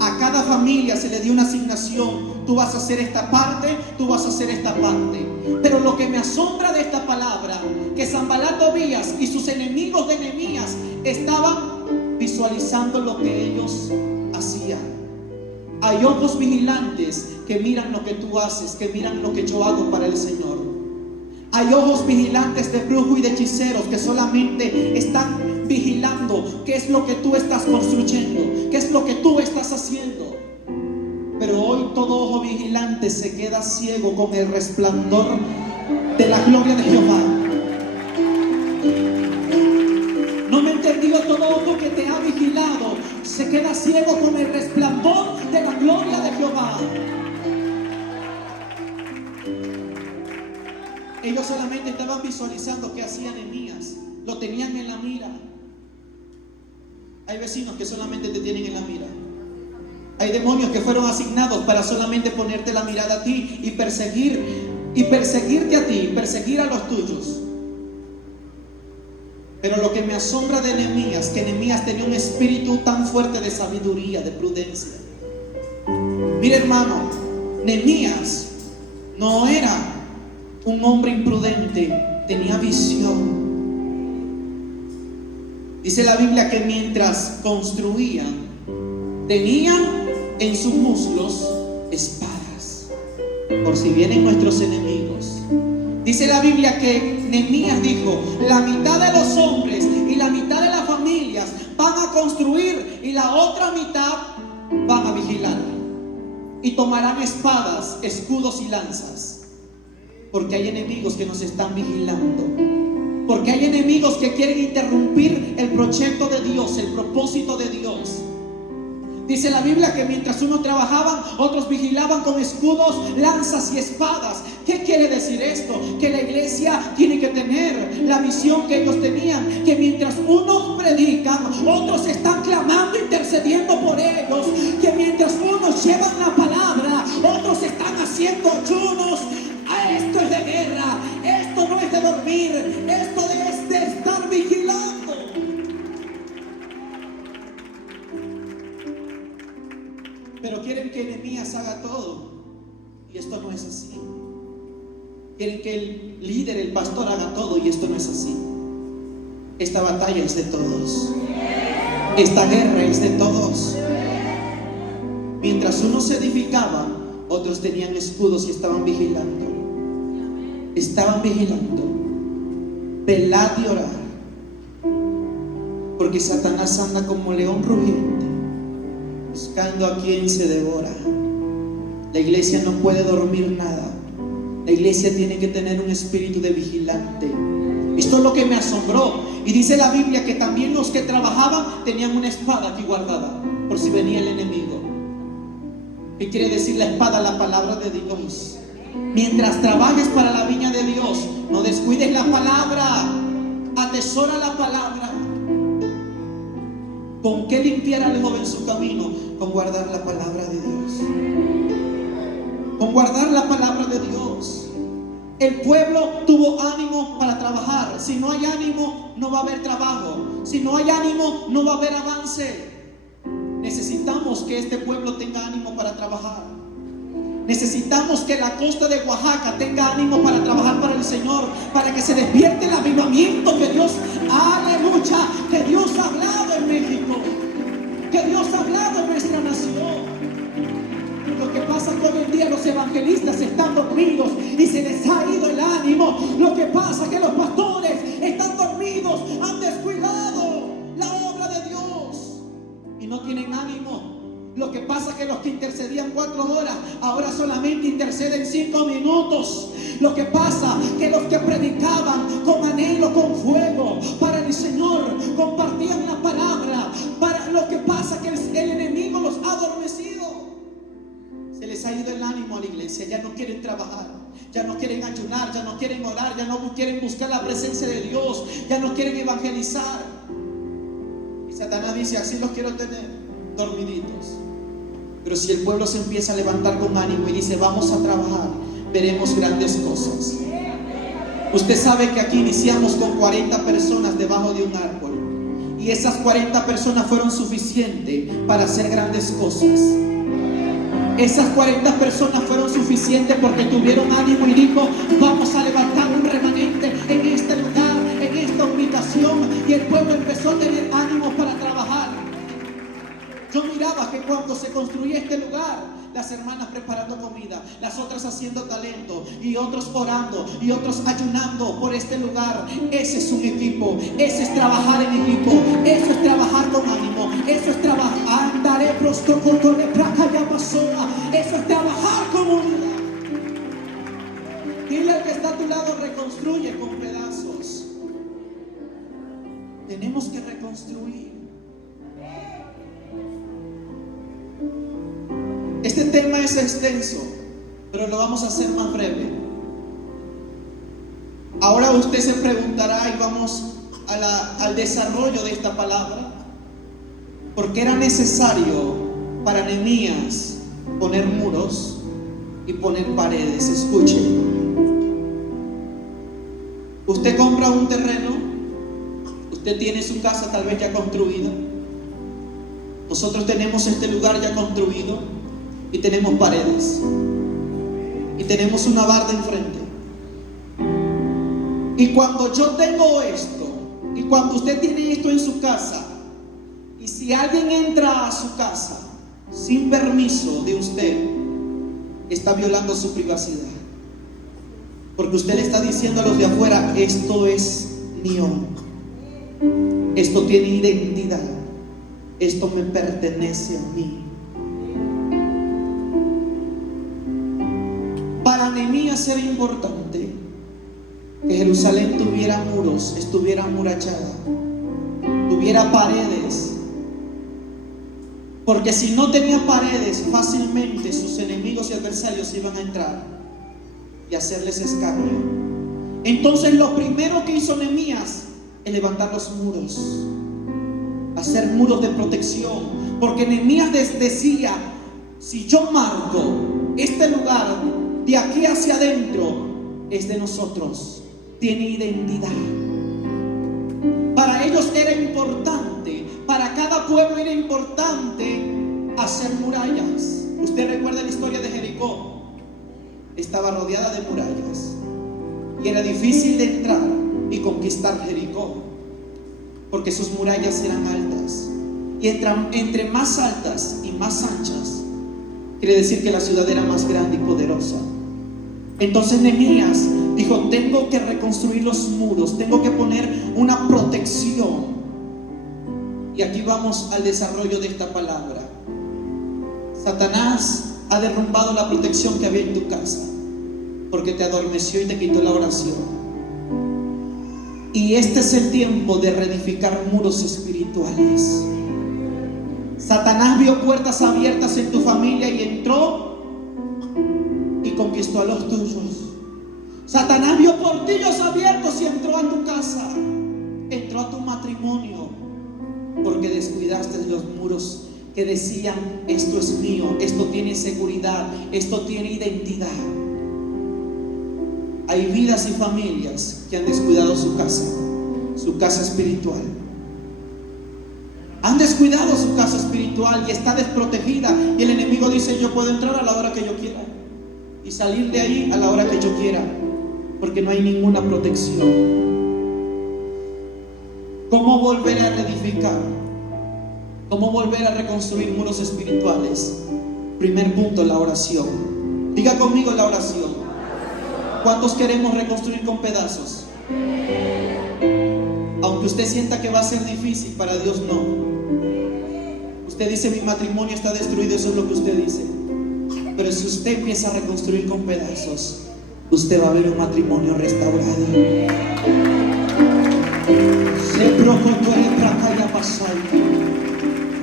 A cada familia se le dio una asignación. Tú vas a hacer esta parte, tú vas a hacer esta parte. Pero lo que me asombra de esta palabra, que Sanbalat, Tobías y sus enemigos de Nehemías estaban visualizando lo que ellos hacían. Hay ojos vigilantes que miran lo que tú haces, que miran lo que yo hago para el Señor. Hay ojos vigilantes de brujos y de hechiceros que solamente están vigilando qué es lo que tú estás construyendo, qué es lo que tú estás haciendo. Pero hoy todo ojo vigilante se queda ciego con el resplandor de la gloria de Jehová. No me entendió. Todo ojo que te ha vigilado se queda ciego con el resplandor de la gloria de Jehová. Ellos solamente estaban visualizando qué hacía Nehemías, lo tenían en la mira. Hay vecinos que solamente te tienen en la mira. Hay demonios que fueron asignados para solamente ponerte la mirada a ti y perseguirte a ti, perseguir a los tuyos. Pero lo que me asombra de Nehemías, que Nehemías tenía un espíritu tan fuerte de sabiduría, de prudencia. Mira, hermano, Nehemías no era un hombre imprudente, tenía visión. Dice la Biblia que mientras construían, tenían en sus muslos espadas, por si vienen nuestros enemigos. Dice la Biblia que Nehemías dijo, la mitad de los hombres y la mitad de las familias van a construir y la otra mitad van a vigilar. Y tomarán espadas, escudos y lanzas. Porque hay enemigos que nos están vigilando. Porque hay enemigos que quieren interrumpir el proyecto de Dios, el propósito de Dios. Dice la Biblia que mientras unos trabajaban, otros vigilaban con escudos, lanzas y espadas. ¿Qué quiere decir esto? Que la iglesia tiene que tener la visión que ellos tenían, que mientras unos predican, otros están clamando, intercediendo por ellos, que mientras unos llevan la palabra, otros están haciendo ayunos. Esto es de guerra, esto no es de dormir, esto es de estar vigilando. Pero quieren que Nehemías haga todo, y esto no es así. Quieren que el líder, el pastor, haga todo, y esto no es así. Esta batalla es de todos. Esta guerra es de todos. Mientras unos se edificaban, otros tenían escudos y estaban vigilando. Estaban vigilando. Velad y orad, porque Satanás anda como león rugiente, buscando a quien se devora. La iglesia no puede dormir nada. La iglesia tiene que tener un espíritu de vigilante. Esto es lo que me asombró. Y dice la Biblia que también los que trabajaban tenían una espada aquí guardada, por si venía el enemigo. ¿Qué quiere decir la espada? La palabra de Dios. Mientras trabajes para la viña de Dios, no descuides la palabra. Atesora la palabra. ¿Con qué limpiar al joven su camino? Con guardar la palabra de Dios. Con guardar la palabra de Dios. El pueblo tuvo ánimo para trabajar. Si no hay ánimo, no va a haber trabajo. Si no hay ánimo, no va a haber avance. Necesitamos que este pueblo tenga ánimo para trabajar. Necesitamos que la costa de Oaxaca tenga ánimo para trabajar para el Señor, para que se despierte el avivamiento que Dios, aleluya, que Dios ha hablado en México, que Dios ha hablado en nuestra nación. Lo que pasa es que hoy en día los evangelistas están dormidos y se les ha ido el ánimo. Lo que pasa es que los pastores están dormidos, han descuidado la obra de Dios y no tienen ánimo. Lo que pasa es que los que intercedían 4 horas ahora solamente interceden 5 minutos. Lo que pasa es que los que predicaban con anhelo, con fuego para el Señor, compartían la palabra. Lo que pasa es que el enemigo los ha adormecido. Se les ha ido el ánimo a la iglesia. Ya no quieren trabajar, ya no quieren ayunar, ya no quieren orar, ya no quieren buscar la presencia de Dios, ya no quieren evangelizar. Y Satanás dice: así los quiero tener, dormiditos. Pero si el pueblo se empieza a levantar con ánimo y dice: vamos a trabajar, veremos grandes cosas. Usted sabe que aquí iniciamos con 40 personas debajo de un árbol, y esas 40 personas fueron suficientes para hacer grandes cosas. Esas 40 personas fueron suficientes porque tuvieron ánimo y dijo: vamos a levantar un remanente en este lugar, en esta ubicación. Y el pueblo empezó a tener ánimo para trabajar. Yo miraba que cuando se construía este lugar, las hermanas preparando comida, las otras haciendo talento, y otros orando, y otros ayunando por este lugar. Ese es un equipo, ese es trabajar en equipo, eso es trabajar con ánimo, eso es trabajar, eso es trabajar como unidad. Dile al que está a tu lado: reconstruye con pedazos. Tenemos que reconstruir. Este tema es extenso, pero lo vamos a hacer más breve. Ahora usted se preguntará, y vamos al desarrollo de esta palabra: ¿por qué era necesario para Nehemías poner muros y poner paredes? Escuche. Usted compra un terreno, usted tiene su casa tal vez ya construida. Nosotros tenemos este lugar ya construido y tenemos paredes y tenemos una barda enfrente. Y cuando yo tengo esto, y cuando usted tiene esto en su casa, y si alguien entra a su casa sin permiso de usted, está violando su privacidad, porque usted le está diciendo a los de afuera: esto es mío, esto tiene identidad, esto me pertenece a mí. Para Nehemías era importante que Jerusalén tuviera muros, estuviera amurallada, tuviera paredes. Porque si no tenía paredes, fácilmente sus enemigos y adversarios iban a entrar y hacerles escarnio. Entonces lo primero que hizo Nehemías es levantar los muros, hacer muros de protección. Porque Nehemías decía: si yo marco este lugar de aquí hacia adentro, es de nosotros, tiene identidad. Para ellos era importante, para cada pueblo era importante hacer murallas. Usted recuerda la historia de Jericó. Estaba rodeada de murallas y era difícil de entrar y conquistar Jericó, porque sus murallas eran altas. Y entre más altas y más anchas, quiere decir que la ciudad era más grande y poderosa. Entonces Nehemías dijo: tengo que reconstruir los muros, tengo que poner una protección. Y aquí vamos al desarrollo de esta palabra. Satanás ha derrumbado la protección que había en tu casa, porque te adormeció y te quitó la oración. Y este es el tiempo de reedificar muros espirituales. Satanás vio puertas abiertas en tu familia y entró y conquistó a los tuyos. Satanás vio portillos abiertos y entró a tu casa, entró a tu matrimonio, porque descuidaste los muros que decían: esto es mío, esto tiene seguridad, esto tiene identidad. Hay vidas y familias que han descuidado su casa espiritual. Han descuidado su casa espiritual y está desprotegida. Y el enemigo dice: yo puedo entrar a la hora que yo quiera y salir de ahí a la hora que yo quiera, porque no hay ninguna protección. ¿Cómo volver a reedificar? ¿Cómo volver a reconstruir muros espirituales? Primer punto, la oración. Diga conmigo: la oración. ¿Cuántos queremos reconstruir con pedazos? Aunque usted sienta que va a ser difícil, para Dios no. Usted dice: mi matrimonio está destruido, eso es lo que usted dice. Pero si usted empieza a reconstruir con pedazos, usted va a ver un matrimonio restaurado.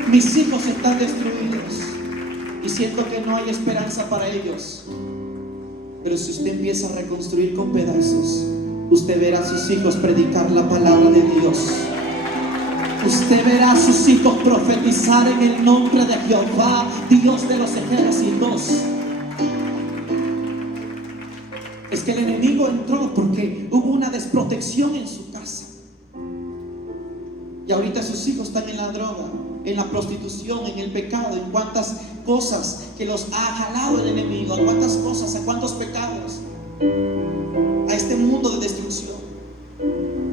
Mis hijos están destruidos y siento que no hay esperanza para ellos. Pero si usted empieza a reconstruir con pedazos, usted verá a sus hijos predicar la palabra de Dios. Usted verá a sus hijos profetizar en el nombre de Jehová, Dios de los ejércitos. Es que el enemigo entró porque hubo una desprotección en su casa. Y ahorita sus hijos están en la droga, en la prostitución, en el pecado, en cuántas cosas que los ha jalado el enemigo, a cuántas cosas, a cuántos pecados, a este mundo de destrucción.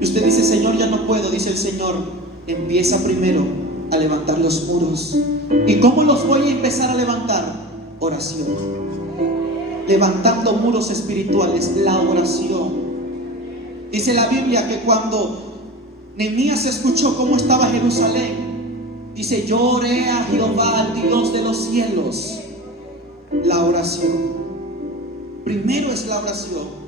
Y usted dice: Señor, ya no puedo. Dice el Señor: empieza primero a levantar los muros. ¿Y cómo los voy a empezar a levantar? Oración. Levantando muros espirituales, la oración. Dice la Biblia que cuando Nehemías escuchó cómo estaba Jerusalén, dice: yo oré a Jehová, al Dios de los cielos. La oración. Primero es la oración.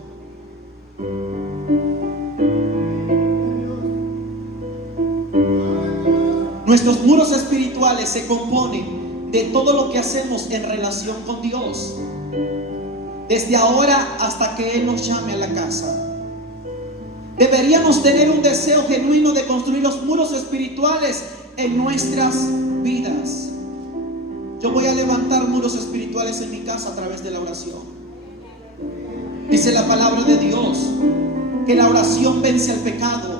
Nuestros muros espirituales se componen de todo lo que hacemos en relación con Dios, desde ahora hasta que Él nos llame a la casa. Deberíamos tener un deseo genuino de construir los muros espirituales en nuestras vidas. Yo voy a levantar muros espirituales en mi casa a través de la oración. Dice la palabra de Dios que la oración vence al pecado.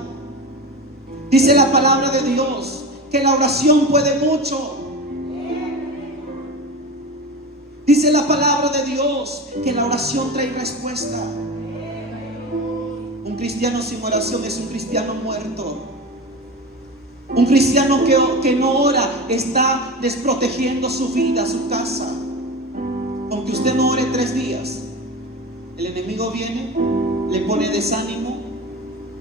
Dice la palabra de Dios que la oración puede mucho. Dice la palabra de Dios que la oración trae respuesta. Un cristiano sin oración es un cristiano muerto. Un cristiano que no ora está desprotegiendo su vida, su casa. Aunque usted no ore 3 días, el enemigo viene, le pone desánimo,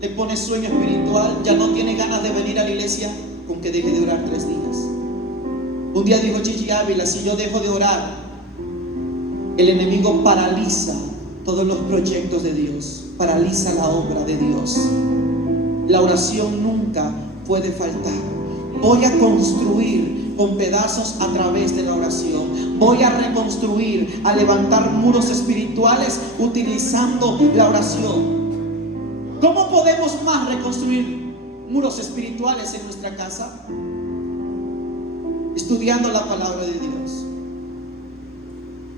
le pone sueño espiritual, ya no tiene ganas de venir a la iglesia con que deje de orar 3 días. Un día dijo Gigi Ávila: si yo dejo de orar, el enemigo paraliza todos los proyectos de Dios, paraliza la obra de Dios. La oración nunca puede faltar. Voy a construir con pedazos a través de la oración. Voy a reconstruir, a levantar muros espirituales utilizando la oración. ¿Cómo podemos más reconstruir muros espirituales en nuestra casa? Estudiando la palabra de Dios.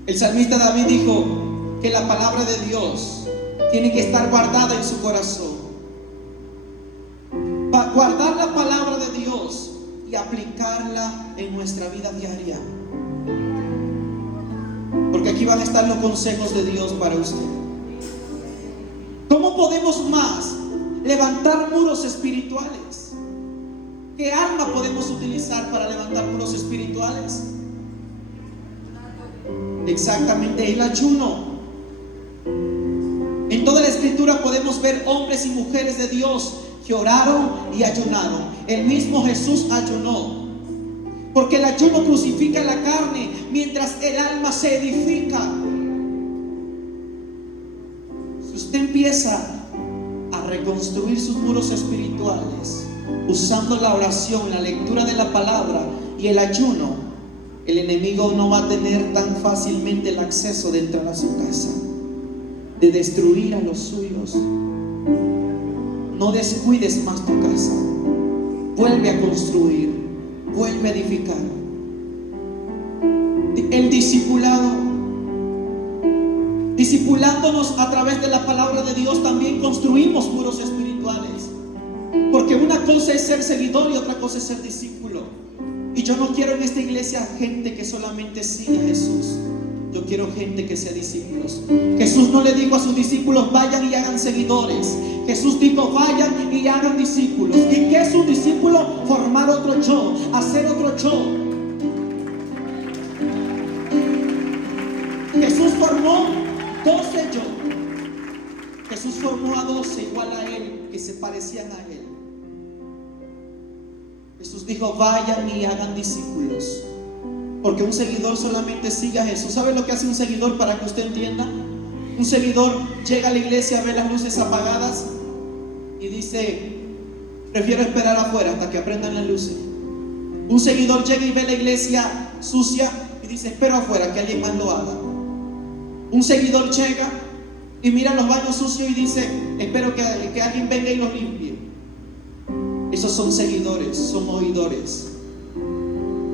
El salmista David dijo que la palabra de Dios tiene que estar guardada en su corazón. Guardar la palabra de Dios y aplicarla en nuestra vida diaria. Porque aquí van a estar los consejos de Dios para usted. ¿Cómo podemos más levantar muros espirituales? ¿Qué arma podemos utilizar para levantar muros espirituales? Exactamente, el ayuno. En toda la escritura podemos ver hombres y mujeres de Dios que oraron y ayunaron. El mismo Jesús ayunó, porque el ayuno crucifica la carne mientras el alma se edifica. Si usted empieza a reconstruir sus muros espirituales usando la oración, la lectura de la palabra y el ayuno, el enemigo no va a tener tan fácilmente el acceso de entrar a su casa, de destruir a los suyos. No descuides más tu casa. Vuelve a construir, vuelve a edificar. El discipulado, discipulándonos a través de la palabra de Dios, también construimos muros espirituales. Porque una cosa es ser seguidor y otra cosa es ser discípulo. Y yo no quiero en esta iglesia gente que solamente siga a Jesús. Yo quiero gente que sea discípulos. Jesús no le dijo a sus discípulos vayan y hagan seguidores. Jesús dijo vayan y hagan discípulos. ¿Y qué es un discípulo? Formar otro yo, hacer otro yo. Jesús formó 12 yo. Jesús formó a 12 igual a él, que se parecían a él. Jesús dijo vayan y hagan discípulos. Porque un seguidor solamente sigue a Jesús. ¿Sabe lo que hace un seguidor para que usted entienda? Un seguidor llega a la iglesia, ve las luces apagadas y dice prefiero esperar afuera hasta que aprendan las luces. Un seguidor llega y ve la iglesia sucia y dice espero afuera que alguien más lo haga. Un seguidor llega y mira los baños sucios y dice espero que alguien venga y los limpie. Esos son seguidores, son oidores.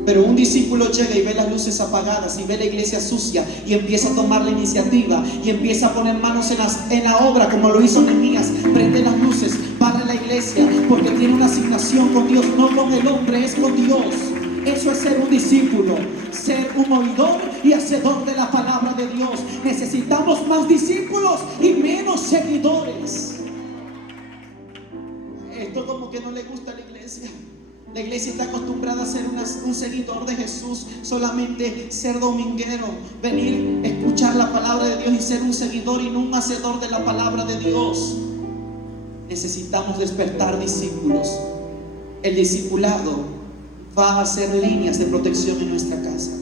Pero un discípulo llega y ve las luces apagadas y ve la iglesia sucia y empieza a tomar la iniciativa y empieza a poner manos en la obra, como lo hizo Nehemías. Prende las luces, barre la iglesia, porque tiene una asignación con Dios, no con el hombre, es con Dios. Eso es ser un discípulo, ser un oidor y hacedor de la palabra de Dios. Necesitamos más discípulos y menos seguidores. Esto como que no le gusta a la iglesia. La iglesia está acostumbrada a ser un seguidor de Jesús, solamente ser dominguero, venir, escuchar la palabra de Dios y ser un seguidor y no un hacedor de la palabra de Dios. Necesitamos despertar discípulos. El discipulado va a hacer líneas de protección en nuestra casa.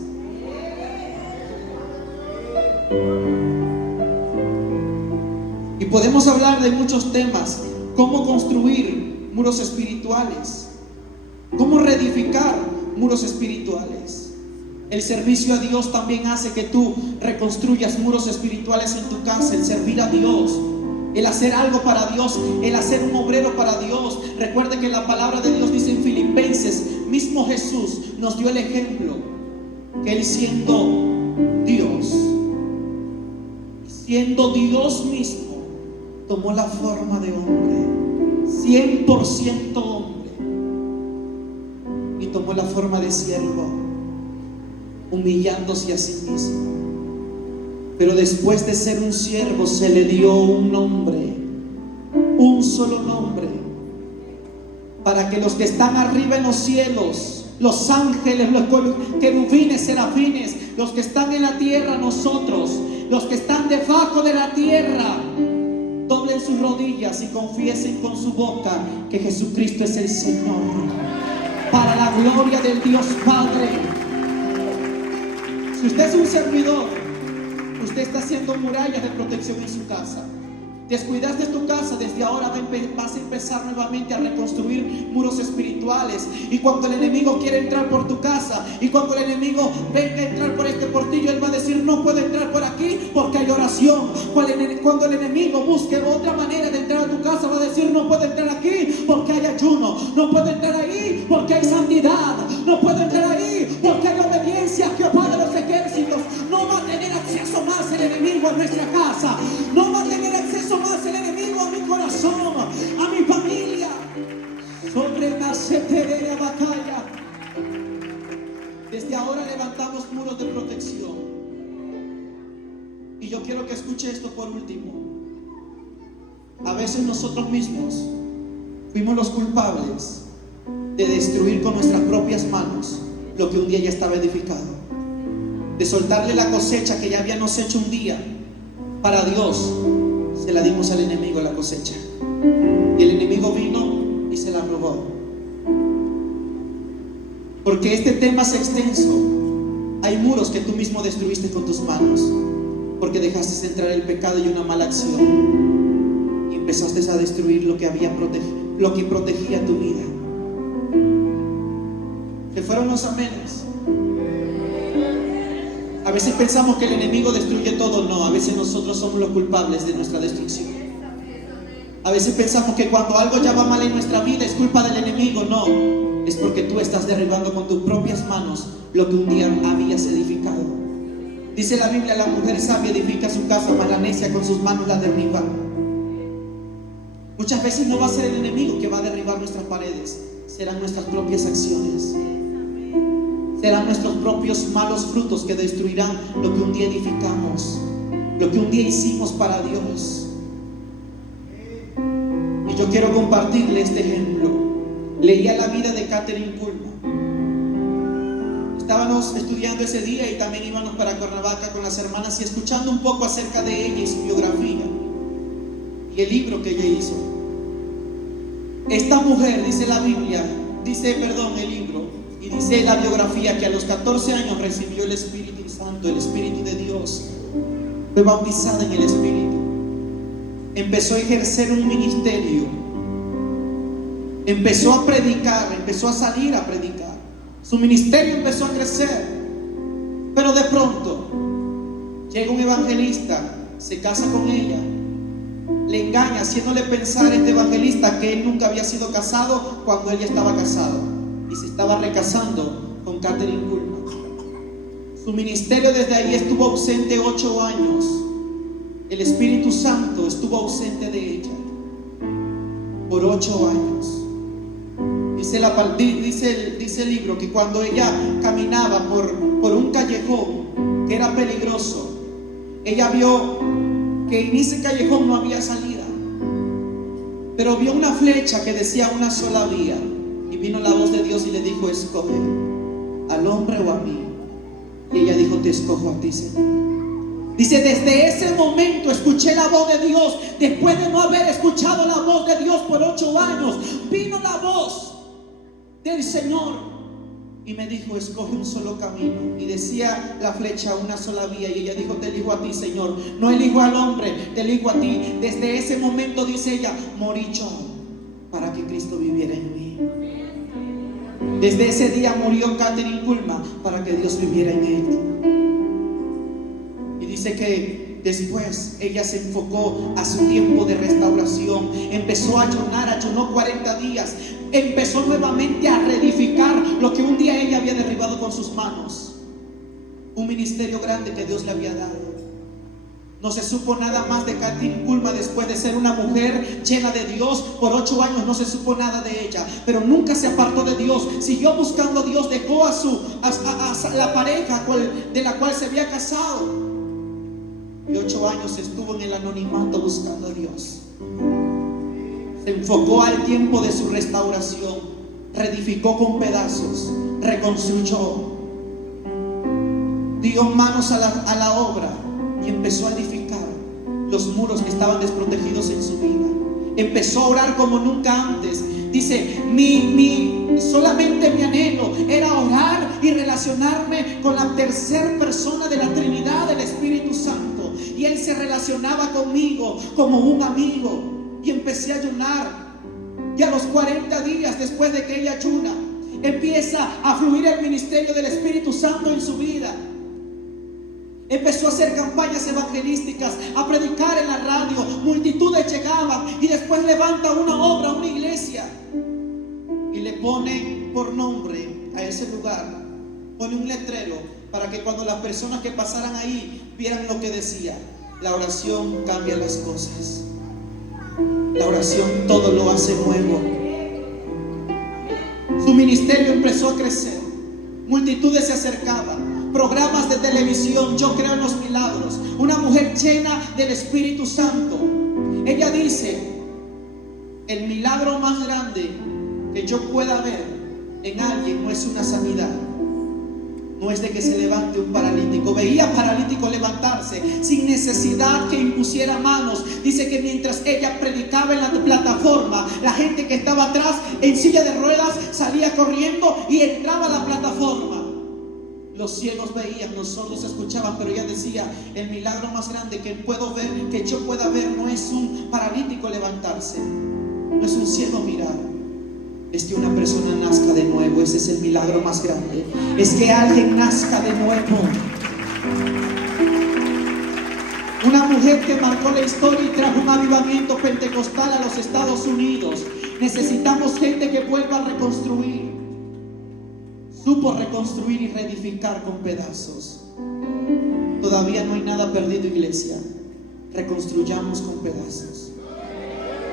Y podemos hablar de muchos temas, cómo construir muros espirituales, cómo reedificar muros espirituales. El servicio a Dios también hace que tú reconstruyas muros espirituales en tu casa. El servir a Dios, el hacer algo para Dios, el hacer un obrero para Dios. Recuerde que la palabra de Dios dice en Filipenses, mismo Jesús nos dio el ejemplo, que Él siendo Dios mismo, tomó la forma de hombre, 100% hombre, y tomó la forma de siervo, humillándose a sí mismo. Pero después de ser un siervo se le dio un nombre, un solo nombre, para que los que están arriba en los cielos, los ángeles, los querubines, serafines, los que están en la tierra, nosotros, los que están debajo de la tierra, doblen sus rodillas y confiesen con su boca que Jesucristo es el Señor, para la gloria del Dios Padre. Si usted es un servidor, usted está haciendo murallas de protección en su casa. Descuidaste tu casa, desde ahora vas a empezar nuevamente a reconstruir muros espirituales. Y cuando el enemigo quiere entrar por tu casa, y cuando el enemigo venga a entrar por este portillo, él va a decir: no puede entrar por aquí porque hay oración. Cuando el enemigo busque otra manera de entrar a tu casa, va a decir: no puede entrar aquí porque hay ayuno. No puede entrar ahí porque hay santidad. No puede entrar ahí porque hay obediencia a Jehová de los ejércitos. No va a tener acceso más el enemigo a nuestra casa. No va a tener acceso más el enemigo a mi corazón, a mi familia. Sobre la seterera batalla. Desde ahora levantamos muros de protección. Y yo quiero que escuche esto por último. A veces nosotros mismos fuimos los culpables de destruir con nuestras propias manos lo que un día ya estaba edificado, de soltarle la cosecha que ya habíamos hecho un día para Dios. Se la dimos al enemigo la cosecha, y el enemigo vino y se la robó. Porque este tema es extenso. Hay muros que tú mismo destruiste con tus manos, porque dejaste entrar el pecado y una mala acción, y empezaste a destruir lo que protegía tu vida. Se fueron los amenes. A veces pensamos que el enemigo destruye todo. No, a veces nosotros somos los culpables de nuestra destrucción. A veces pensamos que cuando algo ya va mal en nuestra vida es culpa del enemigo. No, es porque tú estás derribando con tus propias manos lo que un día habías edificado. Dice la Biblia: la mujer sabia edifica su casa, mas la necia con sus manos la derriba. Muchas veces no va a ser el enemigo que va a derribar nuestras paredes, serán nuestras propias acciones. Serán nuestros propios malos frutos que destruirán lo que un día edificamos, lo que un día hicimos para Dios. Y yo quiero compartirle este ejemplo. Leía la vida de Kathryn Kuhlman. Estábamos estudiando ese día y también íbamos para Cuernavaca con las hermanas y escuchando un poco acerca de ella y su biografía y el libro que ella hizo. Esta mujer, dice la Biblia, el libro, y dice la biografía, que a los 14 años recibió el Espíritu Santo, el Espíritu de Dios. Fue bautizada en el Espíritu. Empezó a ejercer un ministerio. Empezó a predicar, empezó a salir a predicar. Su ministerio empezó a crecer. Pero de pronto llega un evangelista, se casa con ella, le engaña, haciéndole pensar a este evangelista que él nunca había sido casado cuando ella estaba casado, y se estaba recasando con Kathryn Kuhlman. Su ministerio desde ahí estuvo ausente 8 años. El Espíritu Santo estuvo ausente de ella por 8 años. Dice el libro que cuando ella caminaba por un callejón que era peligroso, ella vio que en ese callejón no había salida, pero vio una flecha que decía una sola vía, y vino la voz de Dios y le dijo: escoge al hombre o a mí. Y ella dijo: te escojo a ti, Señor. Dice: desde ese momento escuché la voz de Dios. Después de no haber escuchado la voz de Dios por 8 años, vino la voz del Señor y me dijo: escoge un solo camino. Y decía la flecha una sola vía, y ella dijo: te elijo a ti, Señor, no elijo al hombre, te elijo a ti. Desde ese momento, dice ella, morí yo para que Cristo viviera en mí. Desde ese día murió Kathryn Kuhlman para que Dios viviera en ella. Y dice que después ella se enfocó a su tiempo de restauración. Empezó a ayunar, ayunó 40 días. Empezó nuevamente a reedificar lo que un día ella había derribado con sus manos. Un ministerio grande que Dios le había dado. No se supo nada más de Kathryn Kuhlman después de ser una mujer llena de Dios. Por 8 años no se supo nada de ella, pero nunca se apartó de Dios. Siguió buscando a Dios, dejó a la pareja de la cual se había casado, y 8 años estuvo en el anonimato buscando a Dios. Se enfocó al tiempo de su restauración, reedificó con pedazos, reconstruyó, dio manos a la obra y empezó a edificar los muros que estaban desprotegidos en su vida. Empezó a orar como nunca antes. Dice: solamente mi anhelo era orar y relacionarme con la tercera persona de la Trinidad, el Espíritu Santo. Y y él se relacionaba conmigo como un amigo. Y empecé a ayunar. Y a los 40 días después de que ella ayuna, empieza a fluir el ministerio del Espíritu Santo en su vida. Empezó a hacer campañas evangelísticas, a predicar en la radio. Multitudes llegaban y después levanta una obra, una iglesia, y le pone por nombre a ese lugar. Pone un letrero para que cuando las personas que pasaran ahí vieran lo que decía: la oración cambia las cosas. La oración todo lo hace nuevo. Su ministerio empezó a crecer. Multitudes se acercaban. Programas de televisión, Yo Creo en los Milagros. Una mujer llena del Espíritu Santo. Ella dice: el milagro más grande que yo pueda ver en alguien no es una sanidad, no es de que se levante un paralítico. Veía paralíticos levantarse sin necesidad que impusiera manos. Dice que mientras ella predicaba en la plataforma, la gente que estaba atrás en silla de ruedas salía corriendo y entraba a la plataforma. Los ciegos veían, los sordos escuchaban, pero ella decía: el milagro más grande que puedo ver, que yo pueda ver, no es un paralítico levantarse, no es un ciego mirar, es que una persona nazca de nuevo. Ese es el milagro más grande. Es que alguien nazca de nuevo. Una mujer que marcó la historia y trajo un avivamiento pentecostal a los Estados Unidos. Necesitamos gente que vuelva a reconstruir. Supo reconstruir y reedificar con pedazos. Todavía no hay nada perdido, iglesia. Reconstruyamos con pedazos.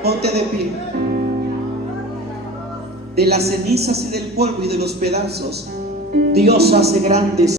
Ponte de pie. De las cenizas y del polvo y de los pedazos, Dios hace grandes